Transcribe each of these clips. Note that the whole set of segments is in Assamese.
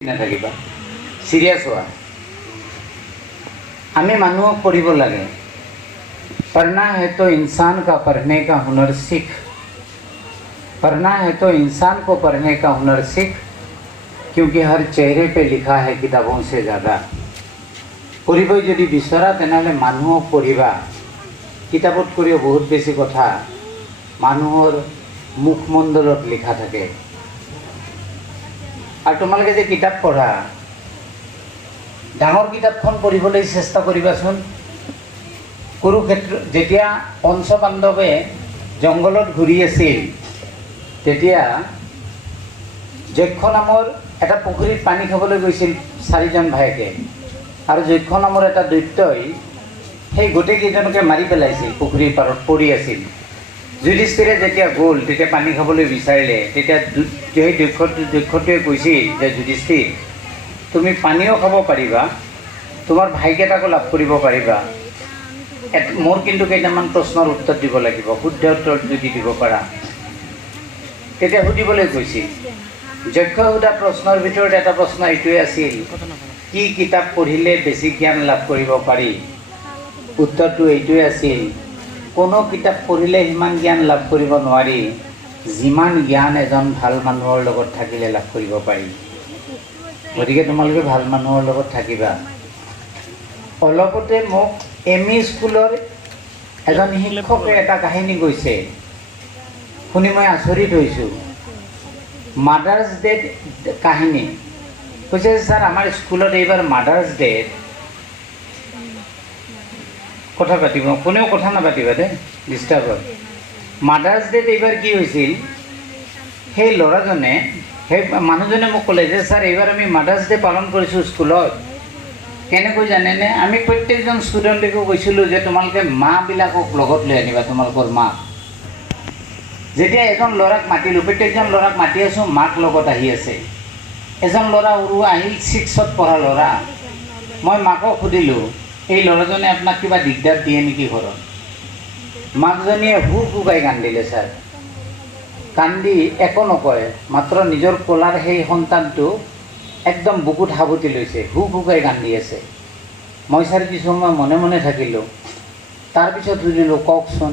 नाथाकिबा सीरियस हुआ हमें मानुओं पढ़िब लगे। पढ़ना है तो इंसान का पढ़ने का हुनर सीख, पढ़ना है तो इंसान को पढ़ने का हुनर सीख, क्योंकि हर चेहरे पे लिखा है किताबों से ज़्यादा। पढ़िब यदि बिचरा तेनाले मानुओं पढ़िबा। किताबत करिও बहुत बेसी कथा मानुहर मुखमंडलत लिखा थाके। और तुम्हारे जे किताब पढ़ा डाঙर किताबखन पढ़िबले चेष्टा करिबासुन। कुरुक्षेत्र जेतिया पंचपाण्डवे जंगलत घूरी आछिल तेतिया यक्ष नाমৰ এটা পুখুৰীত পানী খাবলৈ গৈছিল চাৰিজন ভাইকে। আৰু যক্ষ নামৰ এটা দৈত্যই সেই গোটেইকেইজনকে মাৰি পেলাইছিল। পুখুৰীৰ পাৰত পৰি আছিল। যুধিষ্ঠিৰে যেতিয়া গ'ল তেতিয়া পানী খাবলৈ বিচাৰিলে, তেতিয়া সেই দক্ষটোৱে কৈছিল যে যুধিষ্ঠিৰ তুমি পানীও খাব পাৰিবা, তোমাৰ ভাইকেইটাকো লাভ কৰিব পাৰিবা, মোৰ কিন্তু কেইটামান প্ৰশ্নৰ উত্তৰ দিব লাগিব, শুদ্ধ উত্তৰ যদি দিব পাৰা। তেতিয়া সুধিবলৈ কৈছিল। যক্ষ সোধা প্ৰশ্নৰ ভিতৰত এটা প্ৰশ্ন এইটোৱে আছিল, কি কিতাপ পঢ়িলে বেছি জ্ঞান লাভ কৰিব পাৰি? উত্তৰটো এইটোৱে আছিল, কোনো কিতাপ পঢ়িলে সিমান জ্ঞান লাভ কৰিব নোৱাৰি, যিমান জ্ঞান এজন ভাল মানুহৰ লগত থাকিলে লাভ কৰিব পাৰি। গতিকে তোমালোকে ভাল মানুহৰ লগত থাকিবা। অলপতে মোক এম ই স্কুলৰ এজন শিক্ষকে এটা কাহিনী কৈছে, শুনি মই আচৰিত হৈছোঁ। মাদাৰ্ছ ডে কাহিনী কৈছে, ছাৰ আমাৰ স্কুলত এইবাৰ মাদাৰ্ছ ডে কথা পাতিব, কোনেও কথা নাপাতিবা দে, ডিষ্টাৰ্ব হয়। মাদাৰ্ছ ডেত এইবাৰ কি হৈছিল, সেই ল'ৰাজনে সেই মানুহজনে মোক ক'লে যে ছাৰ এইবাৰ আমি মাদাৰ্ছ ডে পালন কৰিছোঁ স্কুলত। কেনেকৈ জানেনে? আমি প্ৰত্যেকজন ষ্টুডেণ্টকো কৈছিলোঁ যে তোমালোকে মাবিলাকক লগত লৈ আনিবা, তোমালোকৰ মা। যেতিয়া এজন ল'ৰাক মাতিলোঁ, প্ৰত্যেকজন ল'ৰাক মাতি আছোঁ, মাক লগত আহি আছে। এজন ল'ৰা সৰু আহিল, 6ত পঢ়া ল'ৰা। মই মাকক সুধিলোঁ, এই ল'ৰাজনে আপোনাক কিবা দিগদাৰ দিয়ে নেকি ঘৰত? মাকজনীয়ে হুকাই কান্দিলে ছাৰ। কান্দি একো নকয়, মাত্ৰ নিজৰ কোলাৰ সেই সন্তানটো একদম বুকুত সাৱটি লৈছে, হুকাই কান্দি আছে। মই ছাৰ কিছু সময় মনে মনে থাকিলোঁ। তাৰপিছত সুধিলোঁ, কওকচোন।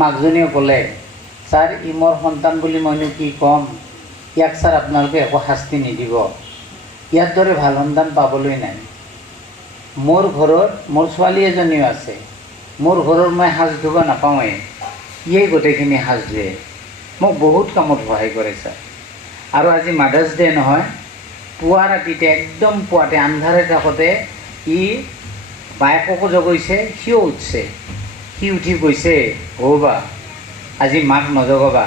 মাকজনীয়ে ক'লে, ছাৰ ই মোৰ সন্তান বুলি মইনো কি ক'ম, ইয়াক ছাৰ আপোনালোকে একো শাস্তি নিদিব, ইয়াৰ দৰে ভাল সন্তান পাবলৈ নাই। মোৰ ঘৰত মোৰ ছোৱালী এজনীও আছে, মোৰ ঘৰৰ মই সাজ ধুব নাপাওঁৱেই, ইয়েই গোটেইখিনি সাজ ধুৱে, মোক বহুত কামত সহায় কৰে ছাৰ। আৰু আজি মাদাৰ্ছ ডে নহয়, পুৱা ৰাতিতে একদম পুৱাতে আন্ধাৰে থাকোঁতে ই বায়েককো জগাইছে, সিও উঠছে। সি উঠি কৈছে, বা আজি মাক নজগাবা,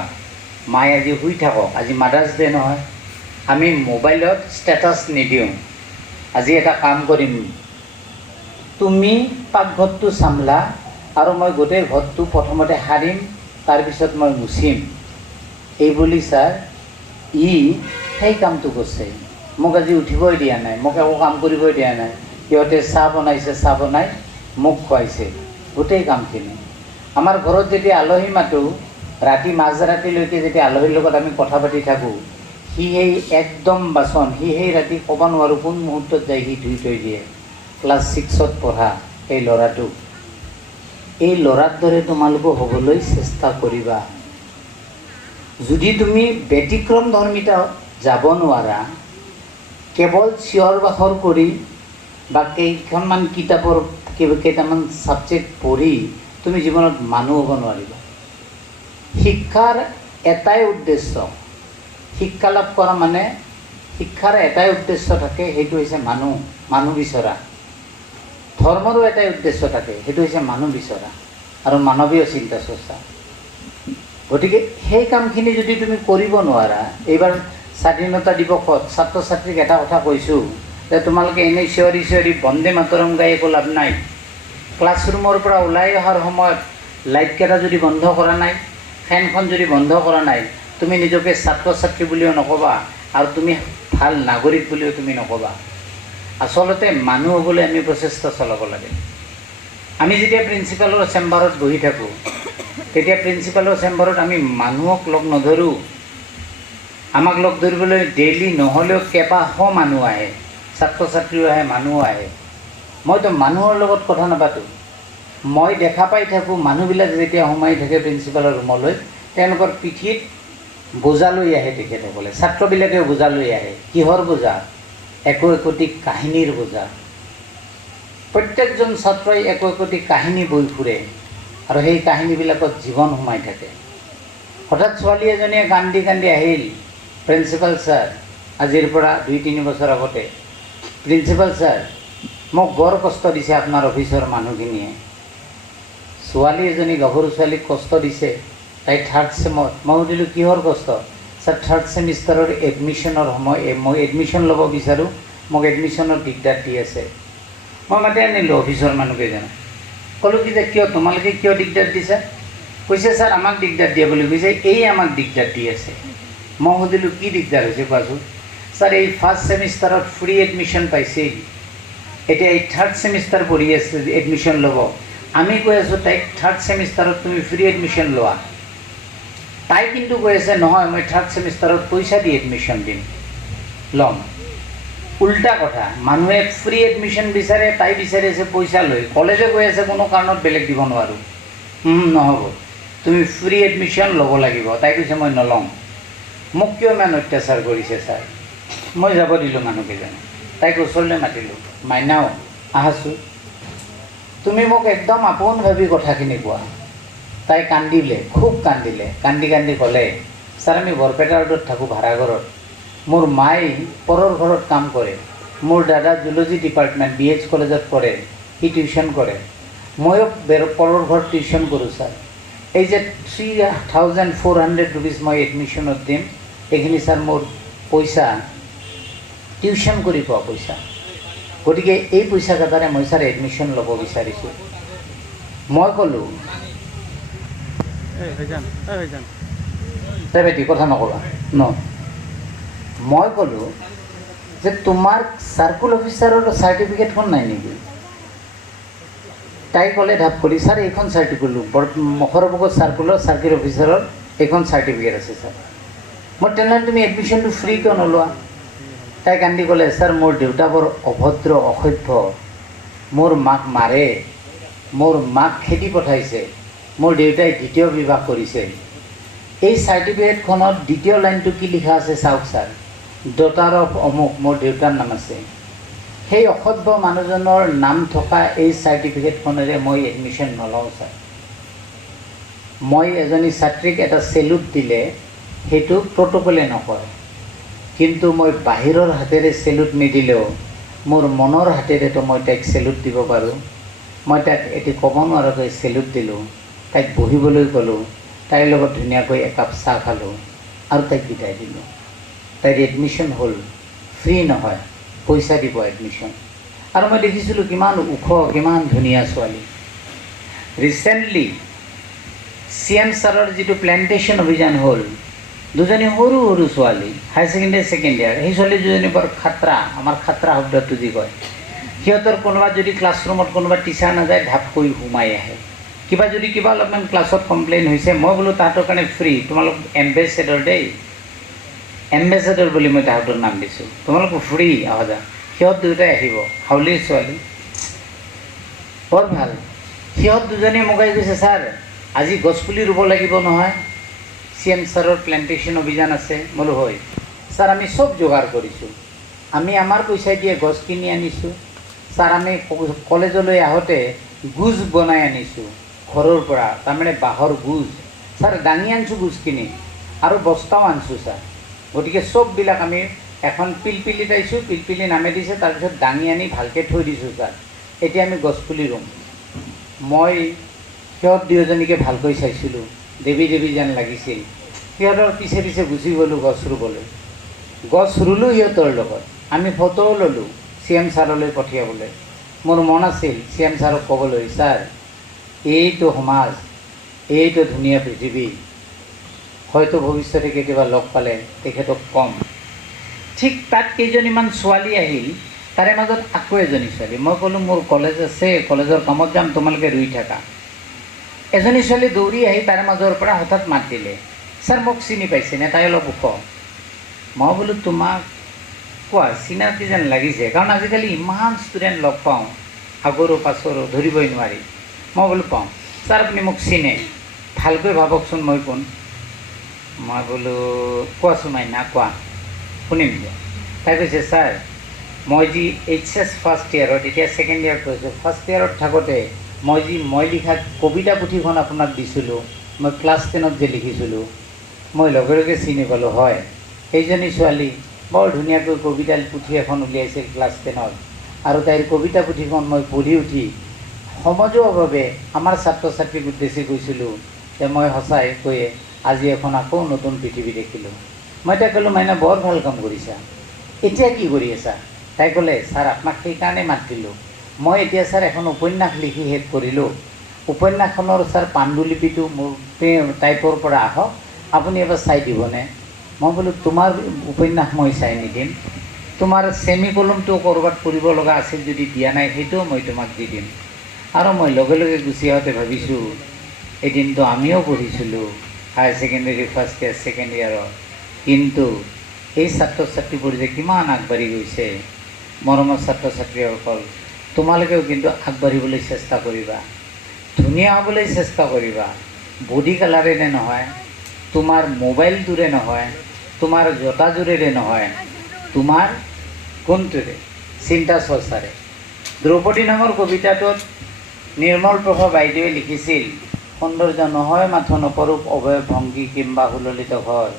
মায়ে আজি শুই থাকক, আজি মাদাৰ্ছ ডে নহয়, আমি মোবাইলত ষ্টেটাছ নিদিওঁ, আজি এটা কাম কৰিম, তুমি পাকঘৰটো চাম্ভলা আৰু মই গোটেই ঘৰটো প্ৰথমতে সাৰিম, তাৰপিছত মই মুচিম। এইবুলি ছাৰ ই সেই কামটো কৰিছে। মোক আজি উঠিবই দিয়া নাই, মোক একো কাম কৰিবই দিয়া নাই। সিহঁতে চাহ বনাইছে, চাহ বনাই মোক খুৱাইছে, গোটেই কামখিনি। আমাৰ ঘৰত যেতিয়া আলহী মাতোঁ, ৰাতি মাজৰাতিলৈকে যেতিয়া আলহীৰ লগত আমি কথা পাতি থাকোঁ, সি সেই একদম বাচন সি সেই ৰাতি ক'ব নোৱাৰোঁ কোন মুহূৰ্তত যাই সি ধুই থৈ দিয়ে। ক্লাছ 6ত পঢ়া এই ল'ৰাটো। এই ল'ৰাৰ দৰে তোমালোকো হ'বলৈ চেষ্টা কৰিবা। যদি তুমি ব্যতিক্ৰম ধৰ্মিতা যাব নোৱাৰা, কেৱল চিঞৰ বাখৰ কৰি বা কেইখনমান কিতাপৰ কেইটামান ছাবজেক্ট পঢ়ি তুমি জীৱনত মানুহ হ'ব নোৱাৰিবা। শিক্ষাৰ এটাই উদ্দেশ্য, শিক্ষা লাভ কৰা মানে শিক্ষাৰ এটাই উদ্দেশ্য থাকে, সেইটো হৈছে মানুহ বিচৰা। ধৰ্মৰো এটাই উদ্দেশ্য থাকে, সেইটো হৈছে মানুহ বিচৰা আৰু মানৱীয় চিন্তা চৰ্চা। গতিকে সেই কামখিনি যদি তুমি কৰিব নোৱাৰা, এইবাৰ স্বাধীনতা দিৱসত ছাত্ৰ ছাত্ৰীক এটা কথা কৈছোঁ যে তোমালোকে এনেই চিঞৰি চিঞৰি বন্দে মাতৰম গাই একো লাভ নাই। ক্লাছৰুমৰ পৰা ওলাই অহাৰ সময়ত লাইটকেইটা যদি বন্ধ কৰা নাই, ফেনখন যদি বন্ধ কৰা নাই, তুমি নিজকে ছাত্ৰ ছাত্ৰী বুলিও নক'বা আৰু তুমি ভাল নাগৰিক বুলিও তুমি নক'বা। আচলতে মানুহ হ'বলৈ আমি প্ৰচেষ্টা চলাব লাগে। আমি যেতিয়া প্ৰিন্সিপালৰ চেম্বাৰত বহি থাকোঁ, তেতিয়া প্ৰিন্সিপালৰ চেম্বাৰত আমি মানুহক লগ নধৰোঁ, আমাক লগ ধৰিবলৈ ডেইলি নহ'লেও কেইবাশ মানুহ আহে, ছাত্ৰ ছাত্ৰীও আহে, মানুহ আহে। মইতো মানুহৰ লগত কথা নাপাতোঁ। মই দেখা পাই থাকোঁ মানুহবিলাক যেতিয়া সোমাই থাকে প্ৰিন্সিপালৰ ৰুমলৈ, তেওঁলোকৰ পিঠিত বোজা লৈ আহে তেখেতসকলে, ছাত্ৰবিলাকেও বোজা লৈ আহে। কিহৰ বোজা? একোটি কাহিনীৰ বোজা। প্ৰত্যেকজন ছাত্ৰই একোটি কাহিনী বৈ ফুৰে আৰু সেই কাহিনীবিলাকত জীৱন সোমাই থাকে। হঠাৎ ছোৱালী এজনীয়ে কান্দি কান্দি আহিল, প্ৰিন্সিপাল ছাৰ, আজিৰ পৰা 2-3 বছৰ আগতে, প্ৰিন্সিপাল ছাৰ, মোক বৰ কষ্ট দিছে আপোনাৰ অফিচৰ মানুহখিনিয়ে। ছোৱালী এজনী গাভৰু ছোৱালীক কষ্ট দিছে, তাই 3rd চেমত। মই সুধিলোঁ কিহৰ কষ্ট? ছাৰ 3rd ছেমিষ্টাৰৰ এডমিশ্যনৰ সময়, মই এডমিশ্যন ল'ব বিচাৰোঁ, মোক এডমিশ্যনৰ দিগদাৰ দি আছে। মই মাতি আনিলোঁ অফিচৰ মানুহকেইজনক, ক'লোঁ কি যে কিয় তোমালোকে কিয় দিগদাৰ দিছা? কৈছে ছাৰ আমাক দিগদাৰ দিয়ে বুলি কৈছে, এই আমাক দিগদাৰ দি আছে। মই সুধিলোঁ কি দিগদাৰ হৈছে কোৱাচোন? ছাৰ এই 1st ছেমিষ্টাৰত ফ্ৰী এডমিশ্যন পাইছিল, এতিয়া এই 3rd ছেমিষ্টাৰ পঢ়ি আছে, এডমিশ্যন ল'ব। আমি কৈ আছোঁ তাইক 3rd ছেমিষ্টাৰত তুমি ফ্ৰী এডমিশ্যন লোৱা। তাই কিন্তু কৈ আছে নহয়, মই 3rd ছেমিষ্টাৰত পইচা দি এডমিশ্যন দিম, ল'ম। উল্টা কথা, মানুহে ফ্ৰী এডমিশ্যন বিচাৰে, তাই বিচাৰি আছে পইচা লৈ। কলেজে কৈ আছে কোনো কাৰণত বেলেগ দিব নোৱাৰোঁ। নহ'ব, তুমি ফ্ৰী এডমিশ্যন ল'ব লাগিব। তাই কৈছে মই নলওঁ। মোক কিয় ইমান অত্যাচাৰ কৰিছে ছাৰ? মই যাব দিলোঁ মানুহকেইজনক, তাইক ওচৰলৈ মাতিলোঁ, মাইনাও আহাচোন, তুমি মোক একদম আপোন ভাবি কথাখিনি কোৱা। তাই কান্দিলে, খুব কান্দিলে, কান্দি কান্দি ক'লে, ছাৰ আমি বৰপেটা ৰোডত থাকোঁ ভাড়াঘৰত। মোৰ মায়ে পৰৰ ঘৰত কাম কৰে, মোৰ দাদা জুলজি ডিপাৰ্টমেণ্ট BH কলেজত পঢ়ে, সি টিউশ্যন কৰে, ময়ো পৰৰ ঘৰত টিউশ্যন কৰোঁ ছাৰ। এই যে 3,400 rupees মই এডমিশ্যনত দিম, এইখিনি ছাৰ মোৰ পইচা, টিউশ্যন কৰি পোৱা পইচা। গতিকে এই পইচাকেইটাৰে মই ছাৰ এডমিশ্যন ল'ব বিচাৰিছোঁ। মই ক'লোঁ তাই বেটি কথা নক'বা ন। মই ক'লোঁ যে তোমাৰ চাৰ্কুল অফিচাৰৰ চাৰ্টিফিকেটখন নাই নেকি? তাই ক'লে ঢাপ কৰি, ছাৰ এইখন চাৰ্টিফিকেট, মুখৰপোকত চাৰ্কুলৰ চাৰ্কিল অফিচাৰৰ এইখন চাৰ্টিফিকেট আছে ছাৰ। মই তেনেহ'লে তুমি এডমিশ্যনটো ফ্ৰী কিয় নলোৱা? তাই কান্দি ক'লে, ছাৰ মোৰ দেউতা বৰ অভদ্ৰ অসভ্য, মোৰ মাক মাৰে, মোৰ মাক খেদি পঠাইছে, মোৰ দেউতাই 2য় বিবাহ কৰিছে। এই চাৰ্টিফিকেটখনত 2য় লাইনটো কি লিখা আছে চাওক ছাৰ, ডটাৰ অফ অমুক, মোৰ দেউতাৰ নাম আছে। সেই অসভ্য মানুহজনৰ নাম থকা এই চাৰ্টিফিকেটখনেৰে মই এডমিশ্যন নলওঁ ছাৰ। মই এজনী ছাত্ৰীক এটা চেলুট দিলে সেইটো প্ৰট'কলে নকৰে, কিন্তু মই বাহিৰৰ হাতেৰে চেলুট নিদিলেও মোৰ মনৰ হাতেৰেতো মই তাইক চেলুট দিব পাৰোঁ। মই তাইক এটি ক'ব নোৱাৰাকৈ চেলুট দিলোঁ, তাইক বহিবলৈ ক'লোঁ, তাইৰ লগত ধুনীয়াকৈ একাপ চাহ খালোঁ আৰু তাইক বিদায় দিলোঁ। তাইৰ এডমিশ্যন হ'ল, ফ্ৰী নহয়, পইচা দিব এডমিশ্যন। আৰু মই দেখিছিলোঁ কিমান ওখ, কিমান ধুনীয়া ছোৱালী। ৰিচেণ্টলি CM ছাৰৰ যিটো প্লেণ্টেশ্যন অভিযান হ'ল, 2জনী সৰু সৰু ছোৱালী, হায়াৰ ছেকেণ্ডেৰী 2nd ইয়াৰ, সেই ছোৱালী 2জনী বৰ খাতৰা, আমাৰ খাতৰা শব্দটো যি কয়, সিহঁতৰ কোনোবা যদি ক্লাছৰুমত কোনোবা টিচাৰ নাযায় ঢাপকৈ সোমাই আহে। কিবা যদি কিবা অলপমান ক্লাছত কমপ্লেইন হৈছে, মই বোলো তাহাঁতৰ কাৰণে ফ্ৰী, তোমালোক এম্বেচেডৰ দেই, এম্বেচেডৰ বুলি মই তাহাঁতৰ নাম দিছোঁ, তোমালোক ফ্ৰী অহা যোৱা। সিহঁত 2টাই আহিব, হাউলিৰ ছোৱালী, বৰ ভাল। সিহঁত 2জনীয়ে মোক আহি কৈছে, ছাৰ আজি গছপুলি ৰুব লাগিব নহয়, CM ছাৰৰ প্লেণ্টেশ্যন অভিযান আছে। বোলো হয় ছাৰ, আমি চব যোগাৰ কৰিছোঁ, আমি আমাৰ পইচাই দিয়ে গছ কিনি আনিছোঁ ছাৰ। আমি কলেজলৈ আহোঁতে গুজ বনাই আনিছোঁ ঘৰৰ পৰা, তাৰমানে বাঁহৰ গুজ ছাৰ, দাঙি আনিছোঁ গুজ কিনি, আৰু বস্তাও আনিছোঁ ছাৰ। গতিকে চববিলাক আমি এখন পিলপিলিত আহিছোঁ, পিলপিলি নামে দিছে, তাৰপিছত দাঙি আনি ভালকৈ থৈ দিছোঁ ছাৰ। এতিয়া আমি গছপুলি ৰুম। মই সিহঁত 2জনীকে ভালকৈ চাইছিলোঁ, দেৱী দেৱী যেন লাগিছিল। সিহঁতৰ পিছে পিছে গুচি গ'লোঁ গছ ৰুবলৈ, গছ ৰুলোঁ সিহঁতৰ লগত, আমি ফটোও ল'লোঁ CM ছাৰলৈ পঠিয়াবলৈ। মোৰ মন আছিল CM ছাৰক ক'বলৈ, ছাৰ এইটো সমাজ, এইটো ধুনীয়া পৃথিৱী, হয়তো ভৱিষ্যতে কেতিয়াবা লগ পালে তেখেতক ক'ম। ঠিক তাত কেইজনীমান ছোৱালী আহিল, তাৰে মাজত আকৌ এজনী ছোৱালী। মই ক'লোঁ মোৰ কলেজ আছে, কলেজৰ কামত যাম, তোমালোকে ৰুই থাকা। এজনী ছোৱালী দৌৰি আহি তাৰে মাজৰ পৰা হঠাৎ মাত দিলে, ছাৰ মোক চিনি পাইছেনে? তাই অলপ ওখ। মই বোলো তোমাক কোৱা চিনাকি যেন লাগিছে, কাৰণ আজিকালি ইমান ষ্টুডেণ্ট লগ পাওঁ, আগৰো পাছৰো ধৰিবই নোৱাৰি। মই বোলো পাওঁ। ছাৰ আপুনি মোক চিনে, ভালকৈ ভাবকচোন মই কোন। মই বোলো কোৱাচোন মাইনা কোৱা, শুনিম দিয়া। তাই কৈছে ছাৰ মই যি HS ফাৰ্ষ্ট ইয়েৰত, এতিয়া ছেকেণ্ড ইয়েৰত কৈছোঁ, ফাৰ্ষ্ট ইয়েৰত থাকোঁতে মই লিখা কবিতা পুথিখন আপোনাক দিছিলোঁ, মই ক্লাছ 10ত যে লিখিছিলোঁ, মই লগে লগে চিনি পালোঁ। হয়, সেইজনী ছোৱালী বৰ ধুনীয়াকৈ কবিতা পুথি এখন উলিয়াইছিল ক্লাছ 10ত, আৰু তাইৰ কবিতা পুথিখন মই পঢ়ি উঠি সমজুৱাভাৱে আমাৰ ছাত্ৰ ছাত্ৰীক উদ্দেশ্যি কৈছিলোঁ যে মই সঁচাই কৈয়ে আজি এখন আকৌ নতুন পৃথিৱী দেখিলোঁ। মই তাইক ক'লোঁ মাইনা বৰ ভাল কাম কৰিছা, এতিয়া কি কৰি আছা? তাই ক'লে ছাৰ আপোনাক সেইকাৰণে মাতিলোঁ, মই এতিয়া ছাৰ এখন উপন্যাস লিখি শেষ কৰিলোঁ, উপন্যাসখনৰ ছাৰ পাণ্ডুলিপিটো মোৰ টাইপৰ পৰা আহক, আপুনি এবাৰ চাই দিবনে? মই বোলো তোমাৰ উপন্যাস মই চাই নিদিম, তোমাৰ ছেমিকলমটো ক'ৰবাত কৰিব লগা আছিল যদি দিয়া নাই সেইটোও মই তোমাক দি দিম। আৰু মই লগে লগে গুচি আহোঁতে ভাবিছোঁ এদিনতো আমিও পঢ়িছিলোঁ higher secondary first year second ইয়েৰত, কিন্তু এই ছাত্ৰ ছাত্ৰীবোৰ যে কিমান আগবাঢ়ি গৈছে। মৰমৰ ছাত্ৰ ছাত্ৰীসকল, তোমালোকেও কিন্তু আগবাঢ়িবলৈ চেষ্টা কৰিবা, ধুনীয়া হ'বলৈ চেষ্টা কৰিবা। বডি কালাৰেৰে নহয়, তোমাৰ মোবাইলটোৰে নহয়, তোমাৰ জোতাযোৰেৰে নহয়, তোমাৰ কোনটোৰে? চিন্তা চৰ্চাৰে। দ্ৰৌপদী নামৰ কবিতাটোত নিৰ্মল প্ৰভা বাইদেৱে লিখিছিল, সৌন্দৰ্য নহয় মাথো নপৰূপ অৱয়ব ভংগী কিম্বা সুললিত ঘৰ,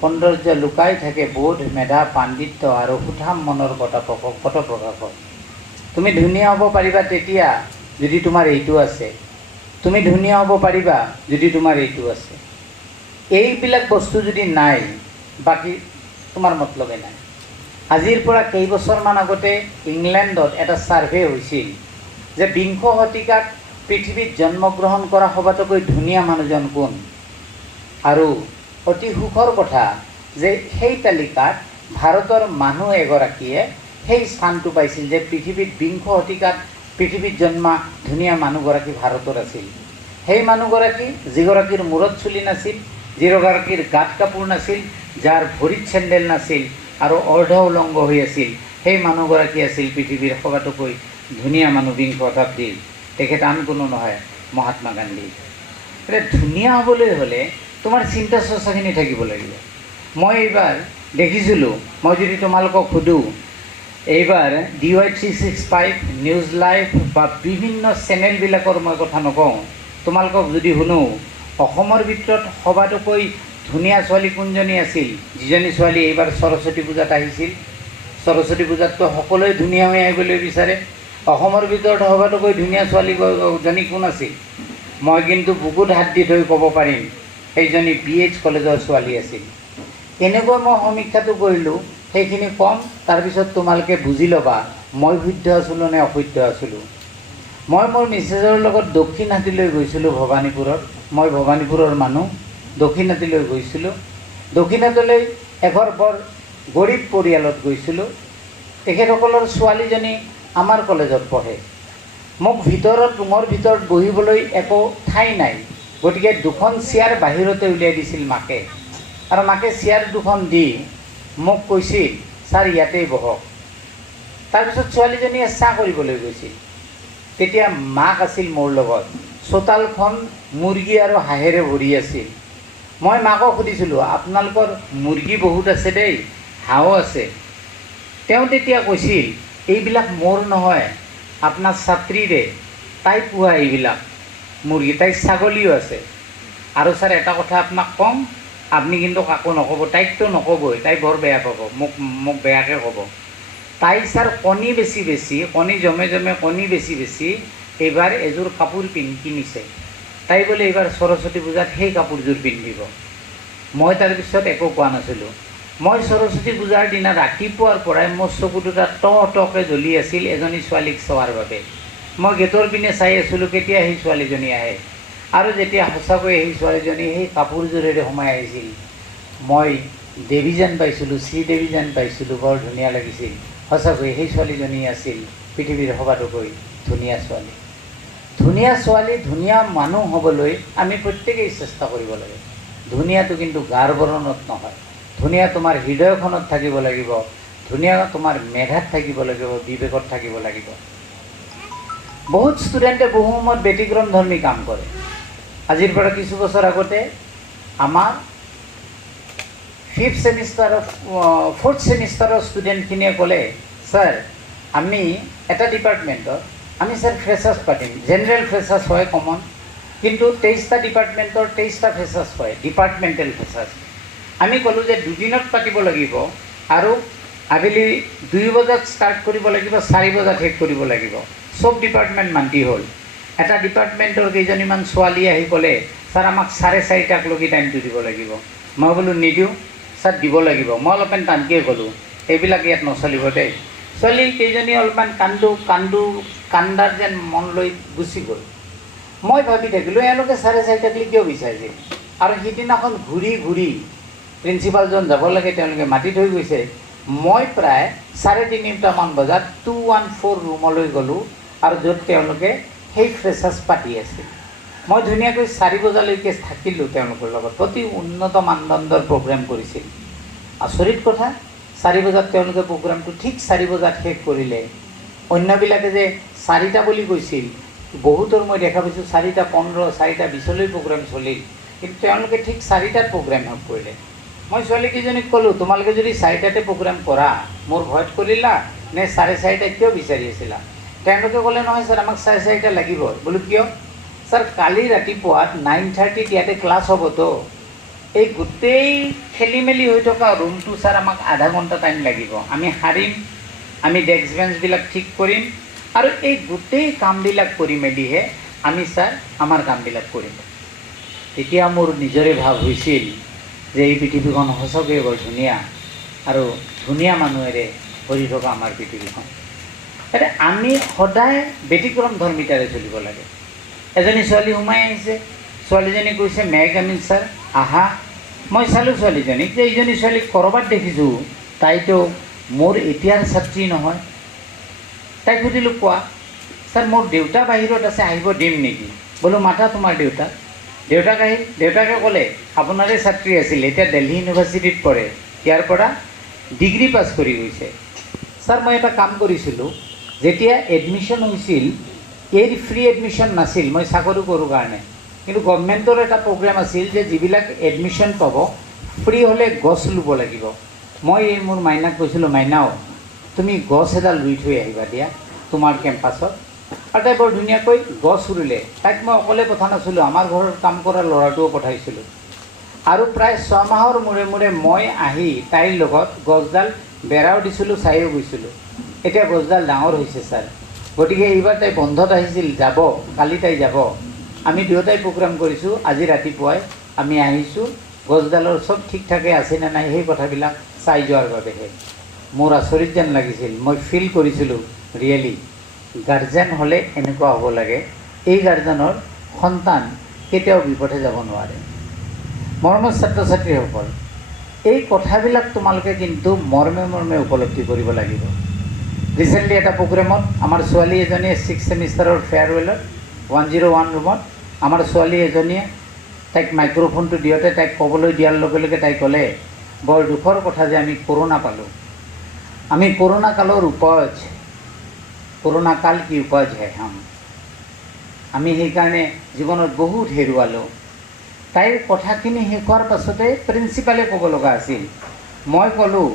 সৌন্দৰ্য লুকাই থাকে বোধ মেধা পাণ্ডিত্য আৰু সুঠাম মনৰ কত প্ৰকাশত। তুমি ধুনীয়া হ'ব পাৰিবা তেতিয়া যদি তোমাৰ এইটো আছে, তুমি ধুনীয়া হ'ব পাৰিবা যদি তোমাৰ এইটো আছে। এইবিলাক বস্তু যদি নাই, বাকী তোমাৰ মতলবে নাই। আজিৰ পৰা কেইবছৰমান আগতে ইংলেণ্ডত এটা ছাৰ্ভে হৈছিল যে বিংশ শতিকাত পৃথিৱীত জন্মগ্ৰহণ কৰা সবাতোকৈ ধুনীয়া মানুহজন কোন, আৰু অতি সুখৰ কথা যে সেই তালিকাত ভাৰতৰ মানুহ এগৰাকীয়ে সেই স্থানটো পাইছিল যে পৃথিৱীত বিংশ শতিকাত পৃথিৱীত জন্মা ধুনীয়া মানুহগৰাকী ভাৰতৰ আছিল। সেই মানুহগৰাকী যিগৰাকীৰ মূৰত চুলি নাছিল, যিগৰাকীৰ গাত কাপোৰ নাছিল, যাৰ ভৰিত চেণ্ডেল নাছিল আৰু অৰ্ধ উলংগ হৈ আছিল, সেই মানুহগৰাকী আছিল পৃথিৱীৰ সবাতোকৈ ধুনীয়া মানুহ বিংশ শতাব্দীৰ। তেখেত আন কোনো নহয়, মহাত্মা গান্ধী। এতিয়া ধুনীয়া হ'বলৈ হ'লে তোমাৰ চিন্তা চৰ্চাখিনি থাকিব লাগিব। মই এইবাৰ দেখিছিলোঁ, মই যদি তোমালোকক সোধোঁ, এইবাৰ DY365 নিউজ লাইভ বা বিভিন্ন চেনেলবিলাকৰ মই কথা নকওঁ, তোমালোকক যদি শুনো অসমৰ ভিতৰত সবাতোকৈ ধুনীয়া ছোৱালী কোনজনী আছিল? যিজনী ছোৱালী এইবাৰ সৰস্বতী পূজাত আহিছিল। সৰস্বতী পূজাততো সকলোৱে ধুনীয়া হৈ আহিবলৈ বিচাৰে। অসমৰ ভিতৰত সবাতোকৈ ধুনীয়া ছোৱালীজনী কোন আছিল? মই কিন্তু বুকুত হাত দি থৈ ক'ব পাৰিম সেইজনী BH কলেজৰ ছোৱালী আছিল। এনেকৈ মই সমীক্ষাটো কৰিলোঁ, সেইখিনি কম, তাৰপিছত তোমালোকে বুজি ল'বা মই শুদ্ধ আছিলোঁ নে অশুদ্ধ আছিলোঁ। মই মোৰ মিছেছৰ লগত দক্ষিণহাটীলৈ গৈছিলোঁ ভৱানীপুৰত, মই ভৱানীপুৰৰ মানুহ, দক্ষিণহাটীলৈ গৈছিলোঁ। দক্ষিণহাটীলৈ এঘৰ বৰ গৰীব পৰিয়ালত গৈছিলোঁ। তেখেতসকলৰ ছোৱালীজনী আমাৰ কলেজত পঢ়ে। মোক ৰুমৰ ভিতৰত বহিবলৈ একো ঠাই নাই, গতিকে দুখন চেয়াৰ বাহিৰতে উলিয়াই দিছিল মাকে, আৰু মাকে চেয়াৰ দুখন দি মোক কৈছিল ছাৰ ইয়াতেই বহক। তাৰপিছত ছোৱালীজনীয়ে চাহ কৰিবলৈ গৈছিল। তেতিয়া মাক আছিল মোৰ লগত। চোতালখন মুৰ্গী আৰু হাঁহেৰে ভৰি আছিল। মই মাকক সুধিছিলোঁ আপোনালোকৰ মুৰ্গী বহুত আছে দেই, হাঁহো আছে। তেওঁ তেতিয়া কৈছিল এইবিলাক মোৰ নহয়, আপোনাৰ ছাত্ৰীৰে, তাই পোহা এইবিলাক মুৰ্গী, তাইৰ ছাগলীও আছে। আৰু ছাৰ এটা কথা আপোনাক কম, আপুনি কিন্তু কাকো নক'ব, তাইকতো নক'বই, তাই বৰ বেয়া পাব, মোক বেয়াকৈ ক'ব। তাই ছাৰ কণী বেছি কণী জমে কণী বেছি এইবাৰ এযোৰ কাপোৰ কিনিছে। তাই বোলে এইবাৰ সৰস্বতী পূজাত সেই কাপোৰযোৰ পিন্ধিব। মই তাৰপিছত একো কোৱা নাছিলোঁ। মই সৰস্বতী পূজাৰ দিনা ৰাতিপুৱাৰ পৰাই মোৰ চকু দুটা টকৈ জ্বলি আছিল এজনী ছোৱালীক চোৱাৰ বাবে। মই গেটৰ পিনে চাই আছিলোঁ কেতিয়া সেই ছোৱালীজনী আহে, আৰু যেতিয়া সঁচাকৈ সেই ছোৱালীজনী সেই কাপোৰযোৰেৰে সোমাই আহিছিল, মই দেৱী যেন পাইছিলোঁ, শ্ৰীদেৱী যেন পাইছিলোঁ, বৰ ধুনীয়া লাগিছিল। সঁচাকৈ সেই ছোৱালীজনী আছিল পৃথিৱীৰ সবাতোকৈ ধুনীয়া ছোৱালী। ধুনীয়া ছোৱালী, ধুনীয়া মানুহ হ'বলৈ আমি প্ৰত্যেকেই চেষ্টা কৰিব লাগে। ধুনীয়াটো কিন্তু গাৰ বৰণত নহয়, ধুনীয়া তোমাৰ হৃদয়খনত থাকিব লাগিব, ধুনীয়া তোমাৰ মেধাত থাকিব লাগিব, বিবেকত থাকিব লাগিব। বহুত ষ্টুডেণ্টে বহু সময়ত ব্যতিক্ৰম ধৰ্মী কাম কৰে। আজিৰ পৰা কিছু বছৰ আগতে আমাৰ 4th ছেমিষ্টাৰৰ ষ্টুডেণ্টখিনিয়ে ক'লে, ছাৰ আমি এটা ডিপাৰ্টমেণ্টত আমি ছাৰ ফ্ৰেছাৰ্ছ পাতিম, জেনেৰেল ফ্ৰেছাৰ্ছ হয় কমন, কিন্তু 23টা ডিপাৰ্টমেণ্টৰ 23টা ফ্ৰেছাৰ্ছ হয়, ডিপাৰ্টমেণ্টেল ফ্ৰেছাৰ্ছ। আমি ক'লোঁ যে 2 দিনত পাতিব লাগিব আৰু আবেলি 2 বজাত ষ্টাৰ্ট কৰিব লাগিব, 4 বজাত শেষ কৰিব লাগিব। চব ডিপাৰ্টমেণ্ট মান্তি হ'ল। এটা ডিপাৰ্টমেণ্টৰ কেইজনীমান ছোৱালী আহি ক'লে, ছাৰ আমাক 4:30টাক লগি টাইমটো দিব লাগিব। মই বোলো নিদিওঁ ছাৰ, দিব লাগিব। মই অলপমান টানকৈ ক'লোঁ, এইবিলাক ইয়াত নচলিব দেই। ছোৱালী কেইজনী অলপমান কান্দাৰ যেন মন লৈ গুচি গ'ল। মই ভাবি থাকিলোঁ এওঁলোকে 4:30টাক কিয় বিচাৰিছিল। আৰু সিদিনাখন ঘূৰি প্ৰিন্সিপালজন যাব লাগে, তেওঁলোকে মাতি থৈ গৈছে। মই প্ৰায় 3:30মান বজাত 214 ৰুমলৈ গ'লোঁ আৰু য'ত তেওঁলোকে সেই ফ্ৰেছাৰ্ছ পাতি আছিল। মই ধুনীয়াকৈ 4 বজালৈকে থাকিলোঁ তেওঁলোকৰ লগত। অতি উন্নত মানদণ্ডৰ প্ৰগ্ৰেম কৰিছিল। আচৰিত কথা, 4 বজাত তেওঁলোকে প্ৰগ্ৰামটো ঠিক 4 বজাত শেষ কৰিলে। অন্যবিলাকে যে 4টা বুলি কৈছিল, বহুতৰ মই দেখা পাইছোঁ 4:15, 4:20লৈ প্ৰগ্ৰাম চলিল, কিন্তু তেওঁলোকে ঠিক 4টাত প্ৰগ্ৰাম শেষ কৰিলে। মই ছোৱালীকেইজনীক ক'লোঁ, তোমালোকে যদি 4টাতে প্ৰগ্ৰাম কৰা, মোৰ ভয়ত কৰিলা নে 4:30 কিয় বিচাৰি আছিলা? তেওঁলোকে ক'লে, নহয় ছাৰ আমাক 4:30 লাগিব। বোলো কিয়? ছাৰ কালি ৰাতিপুৱাত 9:30ত ইয়াতে ক্লাছ হ'বতো, এই গোটেই খেলি মেলি হৈ থকা ৰুমটো ছাৰ আমাক আধা ঘণ্টা টাইম লাগিব। আমি সাৰিম, আমি ডেস্ক বেঞ্চবিলাক ঠিক কৰিম আৰু এই গোটেই কামবিলাক কৰি মেলিহে আমি ছাৰ আমাৰ কামবিলাক কৰিম। তেতিয়া মোৰ নিজৰে ভাৱ হৈছিল যে এই পৃথিৱীখন সঁচাকৈ বৰ ধুনীয়া আৰু ধুনীয়া মানুহেৰে ভৰি থকা আমাৰ পৃথিৱীখন। এতিয়া আমি সদায় ব্যতিক্ৰম ধৰ্মিতাৰে চলিব লাগে। এজনী ছোৱালী সোমাই আহিছে, ছোৱালীজনী কৈছে may I come in sir, আহা। মই চালোঁ ছোৱালীজনীক যে এইজনী ছোৱালীক ক'ৰবাত দেখিছোঁ, তাইতো মোৰ এতিয়াৰ ছাত্ৰী নহয়। তাইক সুধিলোঁ কোৱা। ছাৰ মোৰ দেউতা বাহিৰত আছে, আহিব দিম নেকি? বোলো মাতা তোমাৰ দেউতাক। দেউতাক আহিল, দেউতাকে ক'লে আপোনাৰে ছাত্ৰী আছিল, এতিয়া দিল্লী ইউনিভাৰ্চিটিত পঢ়ে, ইয়াৰ পৰা ডিগ্ৰী পাছ কৰি গৈছে। ছাৰ মই এটা কাম কৰিছিলোঁ, যেতিয়া এডমিশ্যন হৈছিল এই ফ্ৰী এডমিশ্যন নাছিল, মই চাকৰি কৰোঁ কাৰণে, কিন্তু গভৰ্ণমেণ্টৰ এটা প্ৰগ্ৰেম আছিল যে যিবিলাক এডমিশ্যন পাব ফ্ৰী হ'লে গছ ৰুব লাগিব। মই এই মোৰ মাইনাক কৈছিলোঁ, মাইনাও তুমি গছ এডাল ৰুই থৈ আহিবা দিয়া তোমাৰ কেম্পাছত। আৰু তাই বৰ ধুনীয়াকৈ গছ ৰুলে। তাইক মই অকলে পঠা নাছিলোঁ, আমাৰ ঘৰত কাম কৰা ল'ৰাটোও পঠাইছিলোঁ। আৰু প্ৰায় 6 মাহৰ মূৰে মূৰে মই আহি তাইৰ লগত গছডাল বেৰাও দিছিলোঁ, চাইও গৈছিলোঁ। এতিয়া গছডাল ডাঙৰ হৈছে ছাৰ। গতিকে এইবাৰ তাই বন্ধত আহিছিল, যাব, কালি তাই যাব। আমি দুয়োটাই প্ৰগ্ৰাম কৰিছোঁ, আজি ৰাতিপুৱাই আমি আহিছোঁ, গছডালৰ চব ঠিক ঠাকে আছেনে নাই সেই কথাবিলাক চাই যোৱাৰ বাবেহে। মোৰ আচৰিত যেন লাগিছিল, মই ফিল কৰিছিলোঁ ৰিয়েলি গাৰ্জেন হ'লে এনেকুৱা হ'ব লাগে। এই গাৰ্জেনৰ সন্তান কেতিয়াও বিপথে যাব নোৱাৰে। মৰমৰ ছাত্ৰ ছাত্ৰীসকল, এই কথাবিলাক তোমালোকে কিন্তু মৰ্মে মৰ্মে উপলব্ধি কৰিব লাগিব। ৰিচেণ্টলি এটা প্ৰগ্ৰেমত আমাৰ ছোৱালী এজনীয়ে 6th ছেমিষ্টাৰৰ ফেয়াৰৱেলত 101 ৰুমত আমাৰ ছোৱালী এজনীয়ে তাইক মাইক্ৰফোনটো দিওঁতে তাইক ক'বলৈ দিয়াৰ লগে লগে তাই ক'লে, বৰ দুখৰ কথা যে আমি কৰোণা পালোঁ। আমি কৰোণা কালৰ উপজ, কৰোণা কাল কি উপজ হে আমি সেইকাৰণে জীৱনত বহুত হেৰুৱালোঁ। তাইৰ কথাখিনি শেষ হোৱাৰ পাছতে প্ৰিন্সিপালে ক'ব লগা আছিল। মই ক'লোঁ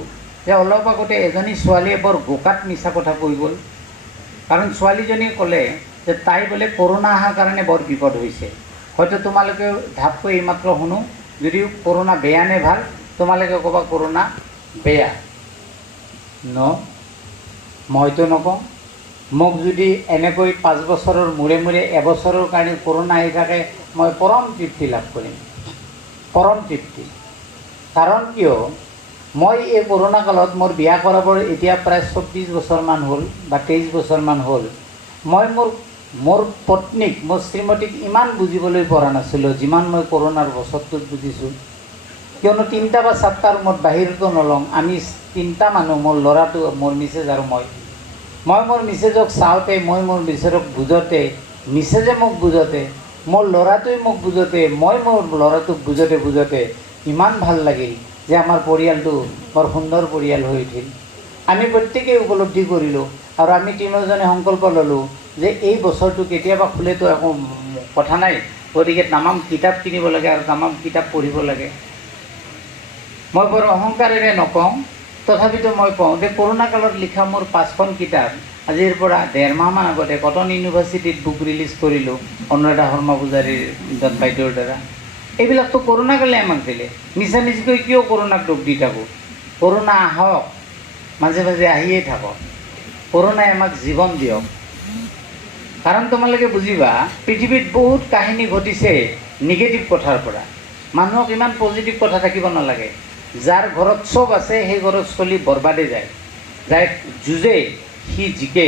যে অলপ আগতে এজনী ছোৱালীয়ে বৰ গোকাত মিছা কথা কৈ গ'ল। কাৰণ ছোৱালীজনীয়ে ক'লে যে তাই বোলে কৰোণা অহাৰ কাৰণে বৰ বিপদ হৈছে। হয়তো তোমালোকে ধাপকৈ এইমাত্ৰ শুনো, যদিও কৰোণা বেয়া নে ভাল, তোমালোকে ক'বা কৰোণা বেয়া। মইতো নকওঁ। মোক যদি এনেকৈ 5 বছৰৰ মূৰে মূৰে এবছৰৰ কাৰণে কৰোণা আহি থাকে, মই পৰম তৃপ্তি লাভ কৰিম, পৰম তৃপ্তি। কাৰণ কিয়, মই এই কৰোণা কালত মোৰ বিয়া কৰাবৰ এতিয়া প্ৰায় 24 বছৰমান হ'ল বা 23 বছৰমান হ'ল। মই মোৰ পত্নীক, মোৰ শ্ৰীমতীক ইমান বুজিবলৈ পৰা নাছিলোঁ যিমান মই কৰোণাৰ বছৰটোত বুজিছোঁ। কিয়নো 3টা বা 4টা ৰুমত বাহিৰতো নলওঁ, আমি 3টা মানুহ, মোৰ ল'ৰাটো, মোৰ মিছেছ আৰু মই মোৰ মিছেছক চাওঁতে, মই মোৰ মিছেছক বুজোঁতে, মিছেছে মোক বুজোঁতে, মোৰ ল'ৰাটোৱে মোক বুজোঁতে, মই মোৰ ল'ৰাটোক বুজোঁতে ইমান ভাল লাগিল যে আমাৰ পৰিয়ালটো বৰ সুন্দৰ পৰিয়াল হৈ উঠিল। আমি প্ৰত্যেকেই উপলব্ধি কৰিলোঁ আৰু আমি তিনিওজনে সংকল্প ল'লোঁ যে এই বছৰটো কেতিয়াবা খোলেতো একো কথা নাই, গতিকে তামাম কিতাপ কিনিব লাগে আৰু তামাম কিতাপ পঢ়িব লাগে। মই বৰ অহংকাৰেৰে নকওঁ, তথাপিতো মই কওঁ যে কৰোণা কালত লিখা মোৰ 5খন কিতাপ আজিৰ পৰা 1.5 মাহমান আগতে কটন ইউনিভাৰ্চিটিত বুক ৰিলিজ কৰিলোঁ অনুৰাধা শৰ্মা পূজাৰীৰ বাইদেউৰ দ্বাৰা। এইবিলাকতো কৰোণা কালে আমাক দিলে, মিছা মিছিকৈ কিয় কৰোণাক দোষ দি থাকোঁ? কৰোণা আহক, মাজে মাজে আহিয়ে থাকক, কৰোণাই আমাক জীৱন দিয়ক। কাৰণ তোমালোকে বুজিবা, পৃথিৱীত বহুত কাহিনী ঘটিছে নিগেটিভ কথাৰ পৰা। মানুহক ইমান পজিটিভ কথা থাকিব নালাগে। যাৰ ঘৰত চব আছে সেই ঘৰত চলি বৰবাদে যায়, যাই যুঁজে সি জিকে।